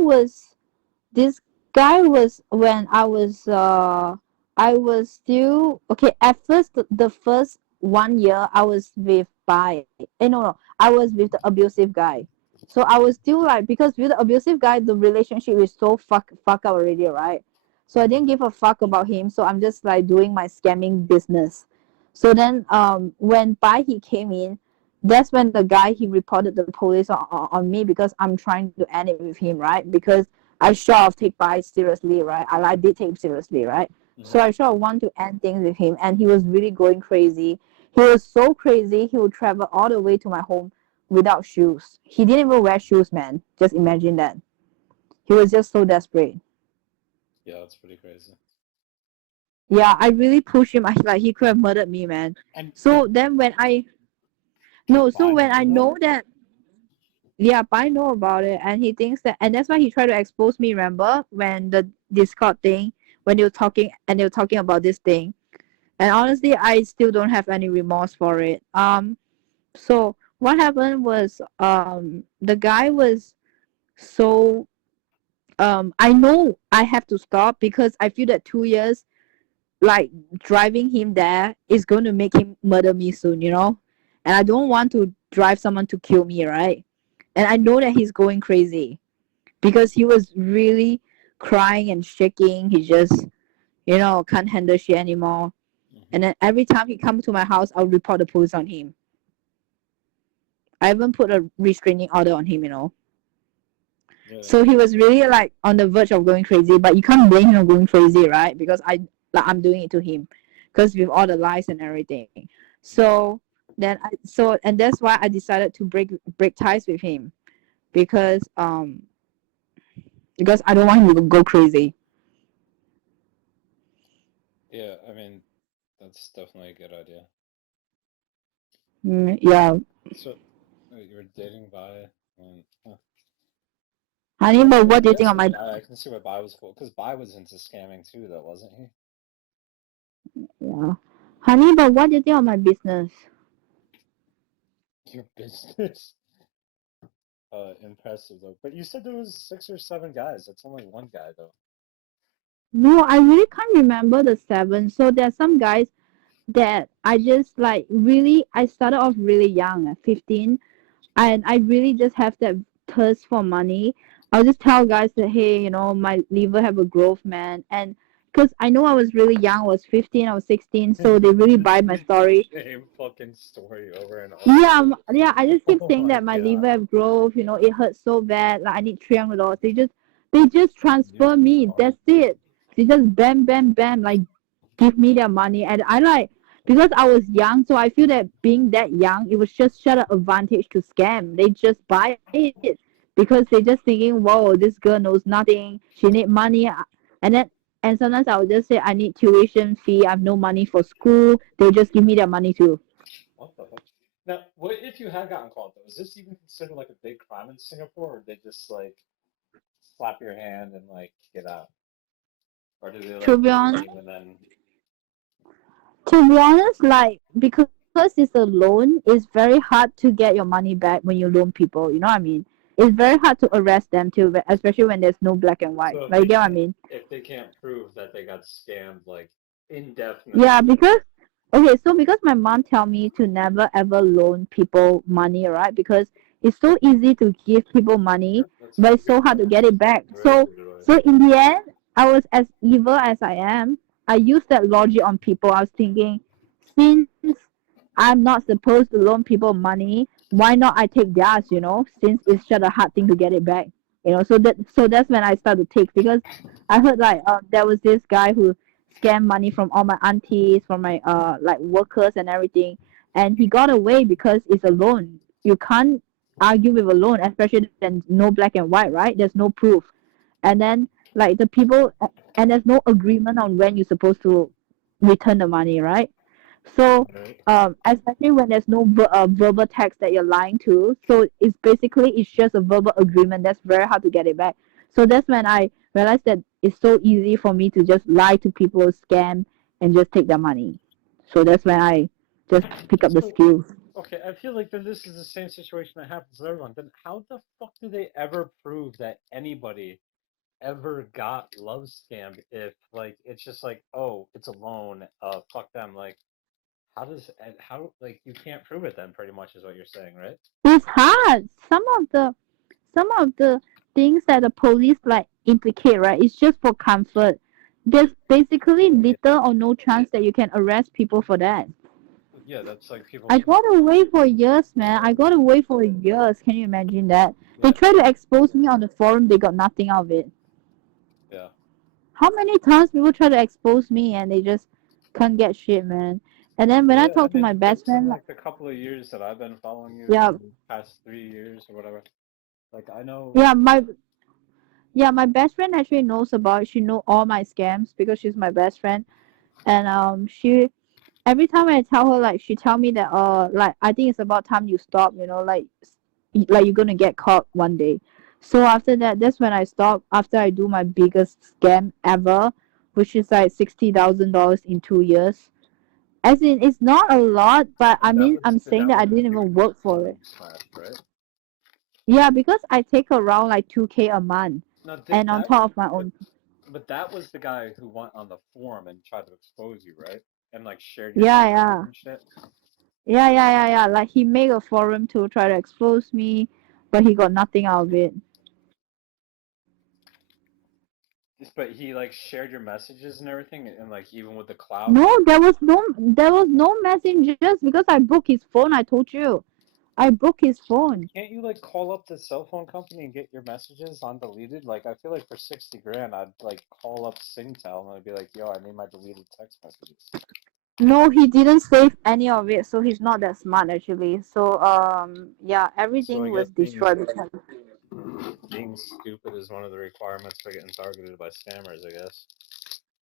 was when I was still okay. At first, the first 1 year I was with by no, I was with the abusive guy. So I was still like, because with the abusive guy the relationship is so fuck up already, right? So I didn't give a fuck about him. So I'm just like doing my scamming business. So then when Bai he came in, that's when the guy he reported the police on me because I'm trying to end it with him, right? Because I sort of take Bai seriously, right? I did take him seriously, right? So I sort of want to end things with him, and he was really going crazy. He was so crazy. He would travel all the way to my home without shoes. He didn't even wear shoes, man. Just imagine that. He was just so desperate. Yeah, that's pretty crazy. Yeah, I really pushed him. Like he could have murdered me, man. And So then when I no, so Bai when I know about know it? that, yeah, I know about it, and he thinks that, and that's why he tried to expose me. Remember when the Discord thing, when they were talking and they were talking about this thing, and honestly, I still don't have any remorse for it. So what happened was, the guy was so, I know I have to stop because I feel that 2 years, like driving him there, is going to make him murder me soon, and I don't want to drive someone to kill me, right? And I know that he's going crazy because he was really crying and shaking. He just, can't handle shit anymore. And then every time he comes to my house, I'll report the police on him. I even put a restraining order on him. Yeah. So he was really like on the verge of going crazy, but you can't blame him for going crazy, right? Because I'm doing it to him, because with all the lies and everything. So and that's why I decided to break ties with him, because I don't want him to go crazy. Yeah, I mean, that's definitely a good idea. Yeah, So, you're dating Bai, and honey. But I what do you think guess of with my Bai, I can see why Bai was cool, because Bai was into scamming too, though, wasn't he? yeah, honey? But what do you think of my business? Your business. Impressive though. But you said there was 6 or 7 guys. That's only one guy though. No, I really can't remember the seven. So there's some guys that I just like really. I started off really young at 15, and I really just have that thirst for money. I'll just tell guys that, hey, my liver have a growth, man, and because I know I was really young, I was 15, I was 16, so they really buy my It's the story. same fucking story over and over. Yeah, yeah. I just keep Oh saying my that my liver god. have growth. It hurts so bad. Like I need $300. They just You're transfer me. retarded. That's it. They just bam, bam, bam. Like give me their money, and I like, because I was young, so I feel that being that young, it was just such an advantage to scam. They just buy it because they just thinking, whoa, this girl knows nothing. She need money, and then. And sometimes I would just say I need tuition fee. I have no money for school. They just give me their money too. What the heck? Now, what if you had gotten caught though? Is this even considered like a big crime in Singapore, or they just like slap your hand and like get out, or do they To like be detain honest, you and then? like because it's a loan, it's very hard to get your money back when you loan people. You know what I mean? It's very hard to arrest them too, especially when there's no black and white. So Like, you get what I mean? if they can't prove that they got scammed like Yeah, indefinitely. because okay, so because my mom tell me to never ever loan people money, right? Because it's so easy to give people money, Yep, that's but it's good so hard to advice. get it back. Very So good advice. so in the end, I was as evil as I am. I used that logic on people. I was thinking, since I'm not supposed to loan people money, why not I take theirs? Since it's such a hard thing to get it back. So that's when I started to take, because I heard like there was this guy who scam money from all my aunties, from my like workers and everything, and he got away because it's a loan. You can't argue with a loan, especially then no black and white, right? There's no proof, and then like the people, and there's no agreement on when you're supposed to return the money, right? So Right. especially when there's no verbal text that you're lying to, so it's just a verbal agreement. That's very hard to get it back. So that's when I realized that it's so easy for me to just lie to people, scam, and just take their money. So that's when I just pick up the So skills. okay, I feel like then this is the same situation that happens with everyone. Then how the fuck do they ever prove that anybody ever got love scammed if like it's just like, oh, it's a loan, fuck them. Like how like you can't prove it then pretty much is what you're saying, right? It's hard. Some of the things that the police like implicate, right? It's just for comfort. There's basically little or no chance that you can arrest people for that. Yeah, that's like people I got away for years, man. I got away for years. Can you imagine that? They yeah, tried to expose me on the forum. They got nothing out of it. yeah. How many times people try to expose me and they just can't get shit, man. And then when I Yeah, I talk to mean my best it's in friend, like, like the couple of years that I've been following you, yeah, the past 3 years or whatever. Like I know yeah, my best friend actually knows about it. She know all my scams because she's my best friend. And she every time I tell her, like, she tell me that like, I think it's about time you stop, like you're gonna get caught one day. So after that, that's when I stop. After I do my biggest scam ever, which is like $60,000 in 2 years. As in, it's not a lot, but I and mean, I'm that saying that I was the didn't even biggest work for one it. you smashed, right? Yeah, because I take around like 2K a month, No, and on that top of my but own. but that was the guy who went on the forum and tried to expose you, right? And like shared your Yeah, messages yeah, and shit. yeah. Like, he made a forum to try to expose me, but he got nothing out of it. But he like shared your messages and everything, and like even with the clout. No, there was no messengers because I broke his phone. I told you, I broke his phone. Can't you like call up the cell phone company and get your messages undeleted? Like I feel like for 60 grand, I'd like call up Singtel and I'd be like, "Yo, I need my deleted text messages." No, he didn't save any of it, so he's not that smart actually. So yeah, So I everything guess was destroyed because. being stupid is one of the requirements for getting targeted by scammers, I guess.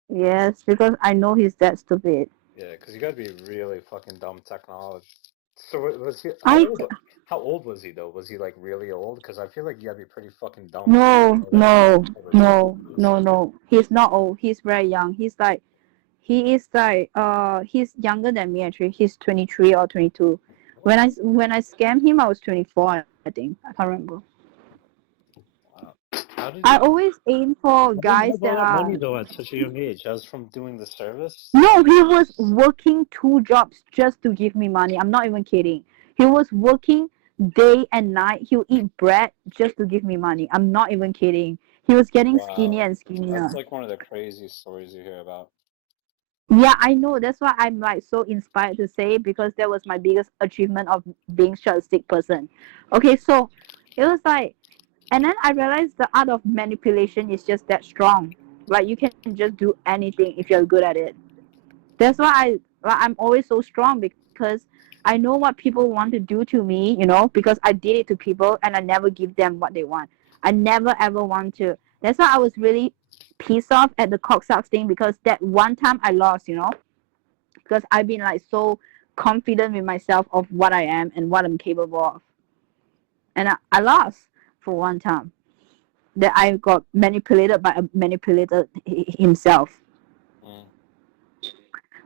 Yes, because I know he's that stupid. Yeah, because you gotta be really fucking dumb technology. So was he? I How old was he though? Was he like really old? Because I feel like you gotta be pretty fucking dumb to no know that no ever no scam. no no. He's not old. He's very young. He's younger than me actually. He's 23 or 22. When I scammed him, I was 24. I think I can't remember. Wow. How did I you? always aim for How did you guys have that all that are. money though at such a young age? Just from doing the service? No, he was working 2 jobs just to give me money. I'm not even kidding. He was working day and night. He'll eat bread just to give me money. I'm not even kidding. He was getting skinnier Wow. and That's skinnier. like one of the craziest stories you hear about. Yeah, I know. That's why I'm like so inspired to say, because that was my biggest achievement of being such a sick person. Okay, so it was like, and then I realized the art of manipulation is just that strong. Like, you can just do anything if you're good at it. That's why I'm always so strong, because I know what people want to do to me, because I did it to people and I never give them what they want. I never ever want to. That's why I was really pissed off at the cocksucks thing, because that one time I lost, because I've been like so confident with myself of what I am and what I'm capable of. And I lost for one time. That I got manipulated by a manipulator himself. Mm.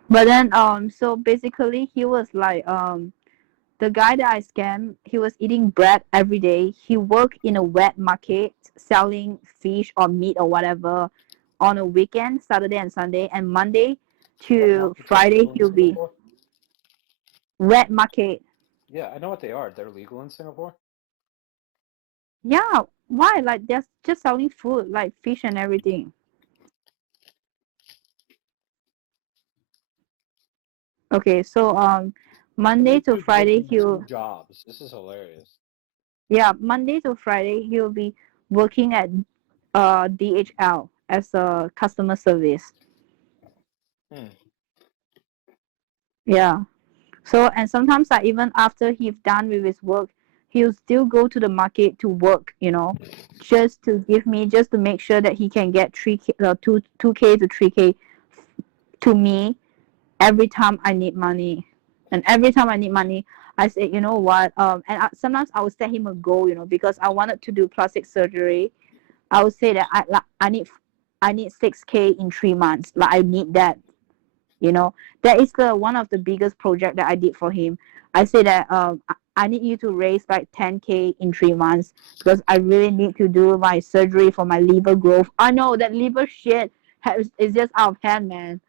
But then so basically he was like the guy that I scammed, he was eating bread every day. He worked in a wet market selling fish or meat or whatever on a weekend, Saturday and Sunday, and Monday What to markets are Friday legal in he'll be Singapore? wet market. Yeah, I know what they are. They're legal in Singapore. Yeah, why? Like, they're just selling food, like fish and everything. Okay, so So Monday this to dude's Friday working two he'll jobs. This is hilarious. yeah, Monday to Friday he'll be working at DHL as a customer service. Hmm. Yeah. So, and sometimes like even after he's done with his work, he'll still go to the market to work, just to make sure that he can get 3K, 2K to 3K to me every time I need money. And every time I need money, I say, you know what? And sometimes I will set him a goal, because I wanted to do plastic surgery. I would say that I need 6K in 3 months. Like, I need that. You know, that is the one of the biggest project that I did for him. I said that I need you to raise like 10K in 3 months because I really need to do my surgery for my liver growth. I know that liver shit is just out of hand, man.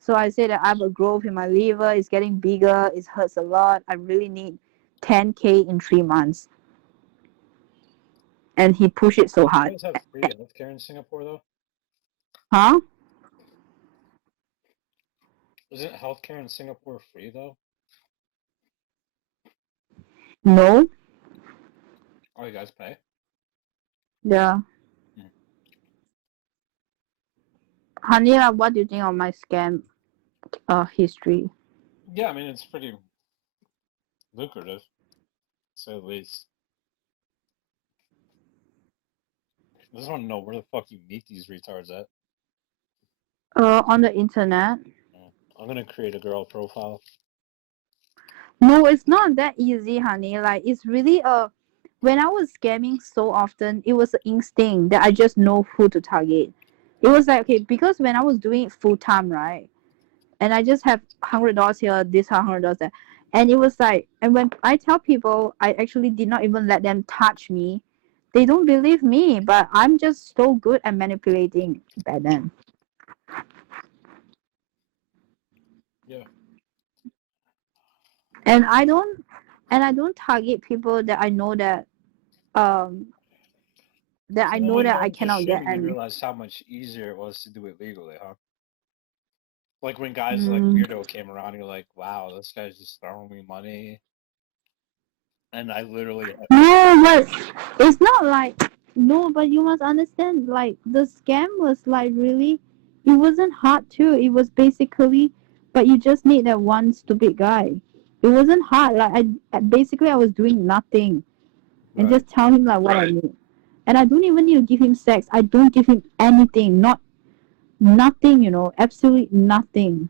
So I said that I have a growth in my liver. It's getting bigger. It hurts a lot. I really need 10K in 3 months. And he pushed it so You hard. guys have free healthcare in Singapore, though? Huh? Isn't healthcare in Singapore free, though? No? Oh, you guys pay? Yeah. Hmm. Hanira, what do you think of my scam history? Yeah, I mean, it's pretty lucrative, to say the least. I just want to know where the fuck you meet these retards at. On the internet. I'm gonna create a girl profile. No, it's not that easy, honey. Like it's really when I was scamming so often, it was an instinct that I just know who to target. It was like okay, because when I was doing it full time, right? And I just have $100 here, this $100 there. And it was like and when I tell people I actually did not even let them touch me, they don't believe me, but I'm just so good at manipulating back then. Yeah. And I don't target people that I know um So then when you that got I into cannot get streaming, you any. realized how much easier it was to do it legally, huh? Like when guys like Mm. Weirdo came around, you're like, wow, this guy's just throwing me money. And I literally have No, but it's not like no, but you must understand. Like the scam was like really, it wasn't hard too. It was basically, but you just need that one stupid guy. It wasn't hard. Like basically I was doing nothing and right. just tell him like what I need, and I don't even need to give him sex. I don't give him anything. Not nothing. You know, absolutely nothing.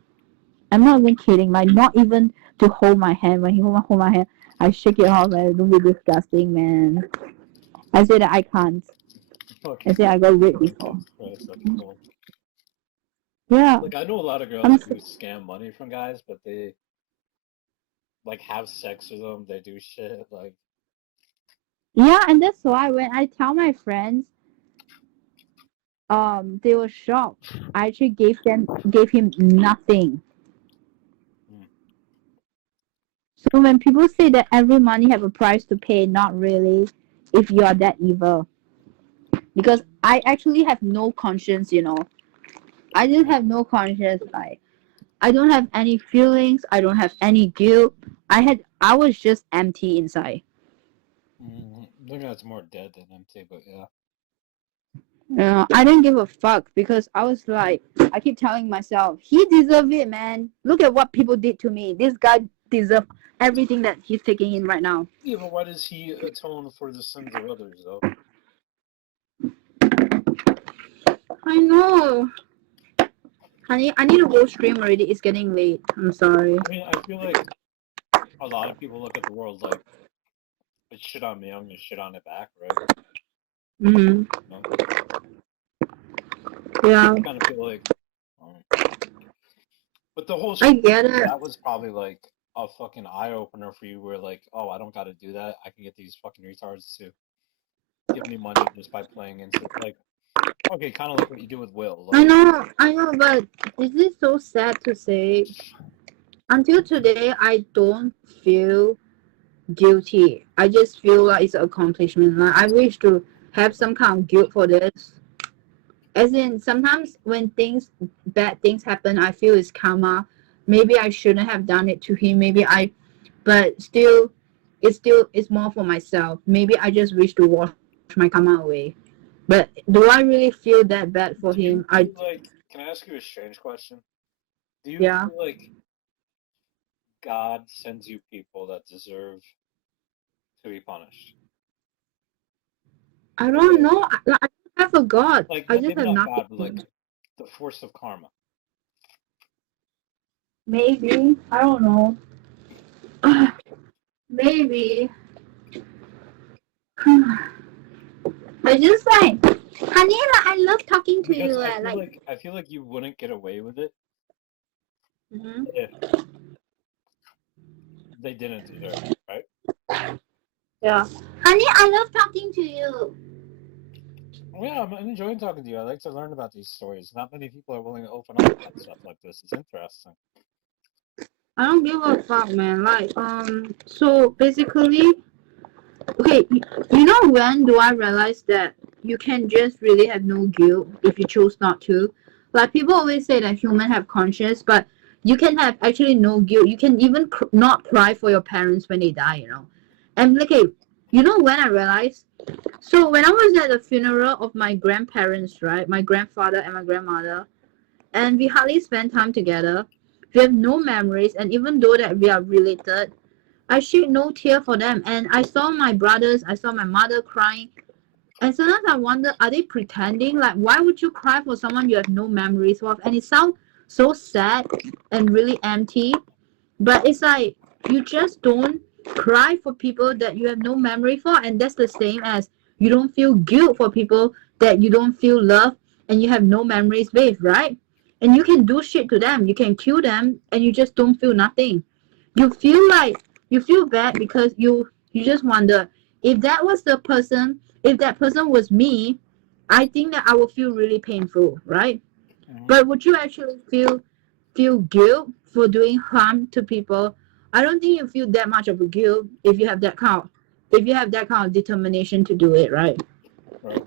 I'm not even kidding. Like not even to hold my hand. When he hold my hand, I shake it off. Like don't be disgusting, man. I said that I can't. I Fucking said I got raped before. Jesus Christ, that's cool. Yeah. Like I know a lot of I'm girls s- do scam money from guys, but they like have sex with them, they do shit like yeah, and that's why when I tell my friends, they were shocked. I actually gave him nothing. mm, So when people say that every money have a price to pay, not really. If you are that evil, because I actually have no conscience, you know. I just have no conscience. Like I don't have any feelings. I don't have any guilt. I was just empty inside. maybe that's more dead than empty, but yeah. I didn't give a fuck because I was like, I keep telling myself, he deserved it, man. Look at what people did to me. This guy deserves everything that he's taking in right now. Yeah, but why does he atone for the sins of others though? I know. Honey, I need to go stream already. It's getting late. I'm sorry. I mean, I feel like a lot of people look at the world like it's shit on me, I'm gonna shit on it back, right? Mm-hmm. No? Yeah, I kind of feel like, um, but the whole I stream get thing, it. that was probably like a fucking eye opener for you, where like, oh, I don't got to do that. I can get these fucking retards to give me money just by playing into like, okay, kind of like what you do with Will. Like, I know, but is this so sad to say? Until today, I don't feel guilty. I just feel like it's an accomplishment. Like I wish to have some kind of guilt for this. As in, sometimes when bad things happen, I feel it's karma. Maybe I shouldn't have done it to him. But it's more for myself. Maybe I just wish to wash my karma away. But do I really feel that bad for do you him? feel like? Can I ask you a strange question? Do you Yeah. feel like God sends you people that deserve to be punished? I don't know. I don't have a god. Like, I just maybe have not nothing. God, but like the force of karma. Maybe. I don't know. Maybe. I just like, Hanila, I love talking to Because you. I feel Like, like you wouldn't get away with it Mm-hmm. if they didn't deserve it, right? Yeah. Honey, I love talking to you. Yeah, I'm enjoying talking to you. I like to learn about these stories. Not many people are willing to open up about stuff like this. It's interesting. I don't give a fuck, man. Like, so basically, okay, you know when do I realize that you can just really have no guilt if you choose not to? Like, people always say that humans have conscience, but you can have actually no guilt. You can even not cry for your parents when they die, you know? And, like, okay, you know when I realized? So, when I was at the funeral of my grandparents, right? My grandfather and my grandmother, and we hardly spend time together. We have no memories, and even though that we are related, I shed no tear for them. And I saw my brothers, I saw my mother crying. And sometimes I wonder, are they pretending? Like, why would you cry for someone you have no memories of? And it sounds so sad and really empty. But it's like, you just don't cry for people that you have no memory for. And that's the same as you don't feel guilt for people that you don't feel love and you have no memories with, right? And you can do shit to them. You can kill them and you just don't feel nothing. You feel like you feel bad because you just wonder if that was the person, if that person was me, I think that I would feel really painful, right? Mm-hmm. But would you actually feel guilt for doing harm to people? I don't think you feel that much of a guilt if you have that kind of determination to do it, right? Right.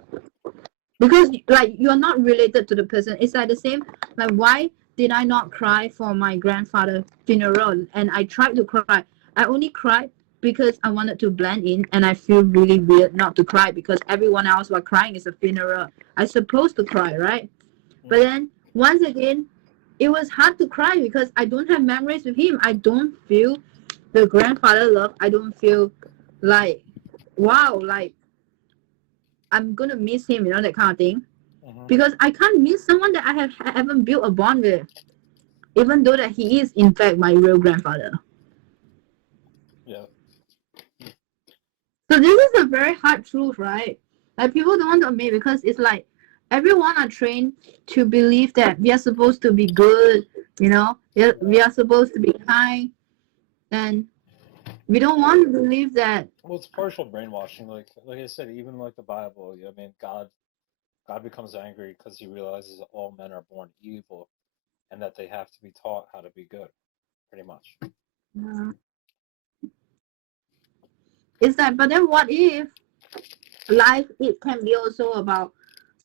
Because like you're not related to the person. It's like the same. Like why did I not cry for my grandfather's funeral? And I tried to cry. I only cried because I wanted to blend in, and I feel really weird not to cry because everyone else was crying. It's a funeral. I supposed to cry, right? But then once again, it was hard to cry because I don't have memories with him. I don't feel the grandfather love. I don't feel like wow, like I'm gonna miss him, you know, that kind of thing. Mm-hmm. Because I can't miss someone that I haven't built a bond with, even though that he is in fact my real grandfather. Yeah. So this is a very hard truth, right? Like people don't want to admit because it's like everyone are trained to believe that we are supposed to be good, you know, we are supposed to be kind, and we don't want to believe that. Well, it's partial brainwashing. Like I said, even like the Bible. I mean, God becomes angry because he realizes that all men are born evil, and that they have to be taught how to be good. Pretty much. It's like, but then what if life it can be also about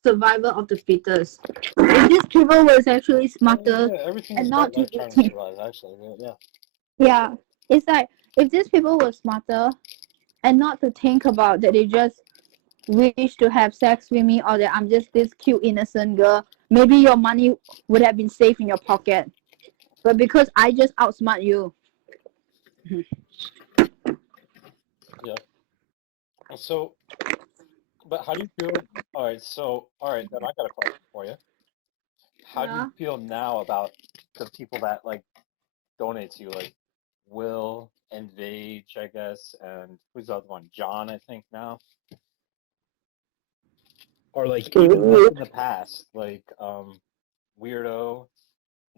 survival of the fittest? If these people was actually smarter Yeah, everything is and about not to life trying to think, survive. Actually, yeah. yeah, it's like if these people were smarter and not to think about that they just wish to have sex with me or that I'm just this cute innocent girl, maybe your money would have been safe in your pocket. But because I just outsmart you. Yeah. So, but how do you feel? All right. So, all right. Then I got a question for you. How do you Yeah. feel now about the people that like donate to you, like Will and Vage, I guess, and who's the other one? John, I think now, or like even like in the past, like Weirdo,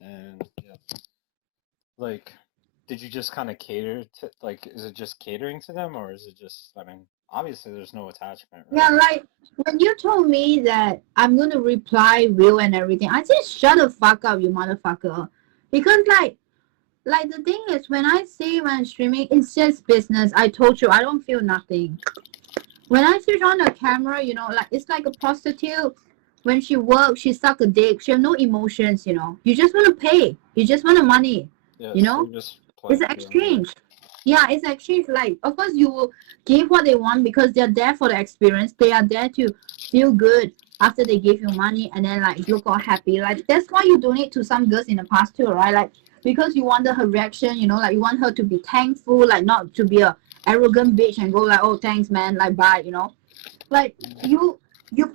and yeah, like, did you just kind of cater to like? Is it just catering to them, or is it just? I mean, obviously there's no attachment, right? Yeah, like when you told me that I'm gonna reply Will and everything, I said shut the fuck up, you motherfucker. Because like the thing is when I say when I'm streaming, it's just business. I told you I don't feel nothing. When I switch on the camera, you know, like it's like a prostitute. When she works, she suck a dick. She have no emotions, you know. You just want to pay. You just want the money, Yeah, you so know. you're just It's playing an for them, yeah. exchange. Yeah, it's an exchange. Like, of course, you will give what they want because they're there for the experience. They are there to feel good after they give you money and then like look all happy. Like that's why you donate to some girls in the past too, right? Like because you want her reaction, you know, like you want her to be thankful, like not to be a arrogant bitch and go like, oh thanks man, like bye, you know. Like you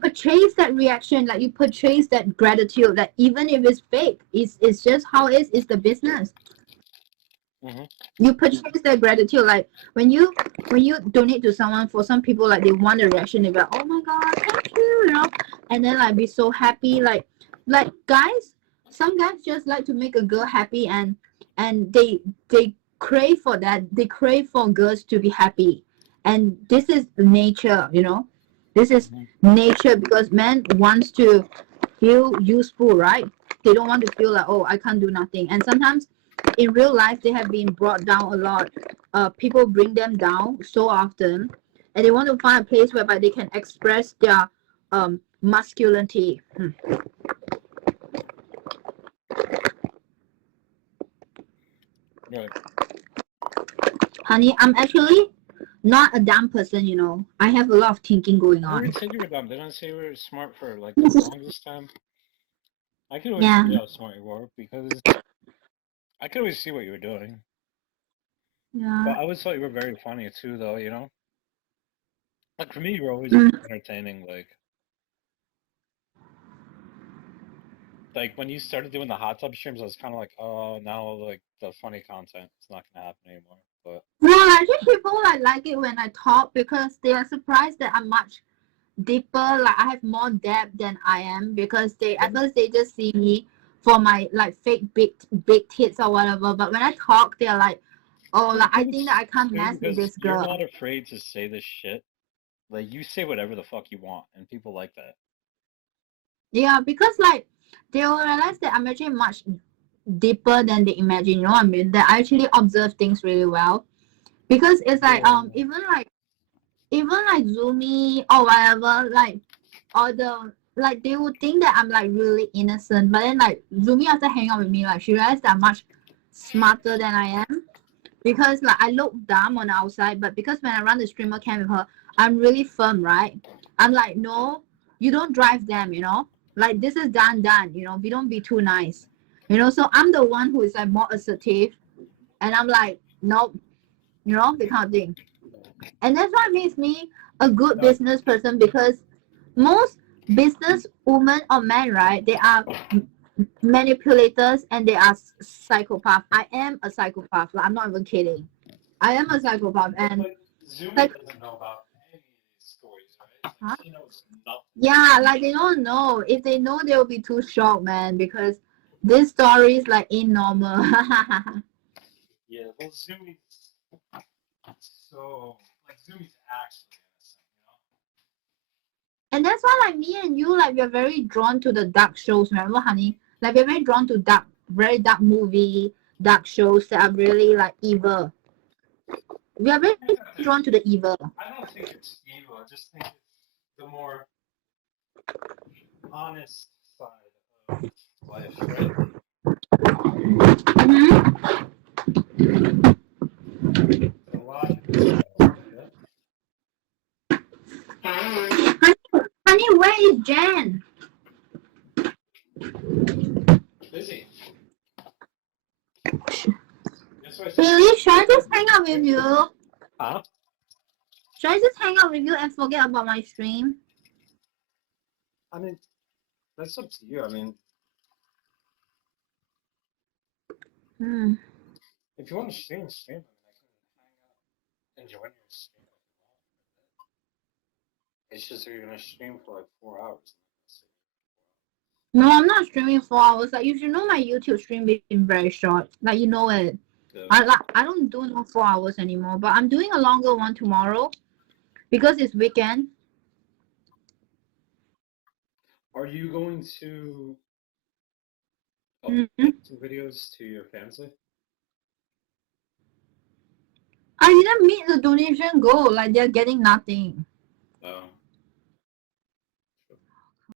purchase that reaction, like you purchase that gratitude, that even if it's fake, it's just how it is. It's the business. Mm-hmm. You purchase that gratitude. Like when you donate to someone, for some people like they want a reaction, they're like, oh my god, thank you, you know, and then like be so happy. Like guys, some guys just like to make a girl happy, and they crave for that. They crave for girls to be happy, and this is nature, you know. This is nature, because man wants to feel useful, right? They don't want to feel like, oh, I can't do nothing. And sometimes in real life they have been brought down a lot. People bring them down so often, and they want to find a place whereby they can express their masculinity. Right. Honey, I'm actually not a dumb person, you know. I have a lot of thinking going I already on. said you were dumb. Didn't I say you were smart for like the longest time? I could always Yeah, see how smart you were because I could always see what you were doing. yeah. But I always thought you were very funny too, though. You know, like for me, you were always Mm. entertaining. Like when you started doing the hot tub streams, I was kind of like, oh, now like the funny content is not gonna happen anymore. But Well, I think people like it when I talk, because they are surprised that I'm much deeper. Like I have more depth than I am, because they at first they just see me for my like fake big tits or whatever. But when I talk, they're like, oh, like I think that I can't mess with because this you're girl. not afraid to say this shit. Like you say whatever the fuck you want, and people like that. Yeah, because like they will realize that I'm actually much deeper than they imagine. You know what I mean? That I actually observe things really well. Because it's like Yeah. even like Zoomy or whatever, like or the like they would think that I'm like really innocent. But then like Zoomy after hanging out with me, like she realized that I'm much smarter than I am. Because like I look dumb on the outside, but because when I run the streamer cam with her, I'm really firm, right? I'm like, no, you don't drive them, you know? Like this is done, you know, we don't be too nice. You know, so I'm the one who is like more assertive, and I'm like, nope, you know, the kind of thing. And that's what makes me a good No, business person, because most business women or men, right, they are manipulators, and they are psychopath. I am a psychopath. Like, I'm not even kidding. I am a psychopath, and like Zumi like, doesn't know about any of these stories, right? huh? She knows nothing. Yeah, like they don't know. If they know, they'll be too shocked, man, because this story is like normal. Yeah, well, Zumi's so like Zumi's actually innocent, you know. And that's why, like me and you, like we're very drawn to the dark shows. Remember, honey? Like we're very drawn to dark, very dark movie, dark shows that are really like evil. We are very drawn to the evil. I don't think it's evil. I just think it's the more honest side of life, right? Mm-hmm. The logical side of life, yeah. Honey, where is Jen? Busy. That's why I said. Really? Should I just hang out with you? Huh? Should I just hang out with you and forget about my stream? I mean, that's up to you. I mean, Hmm. if you want to stream, stream. I mean, I can hang out and join your stream if you want. It's just you're gonna stream for like 4 hours. No, I'm not streaming 4 hours. Like you should know my YouTube stream being very short. Like you know it. Yeah. I don't do no 4 hours anymore. But I'm doing a longer one tomorrow because it's weekend. Are you going to Mm-hmm. some videos to your family? I didn't meet the donation goal. Like they're getting nothing. Oh.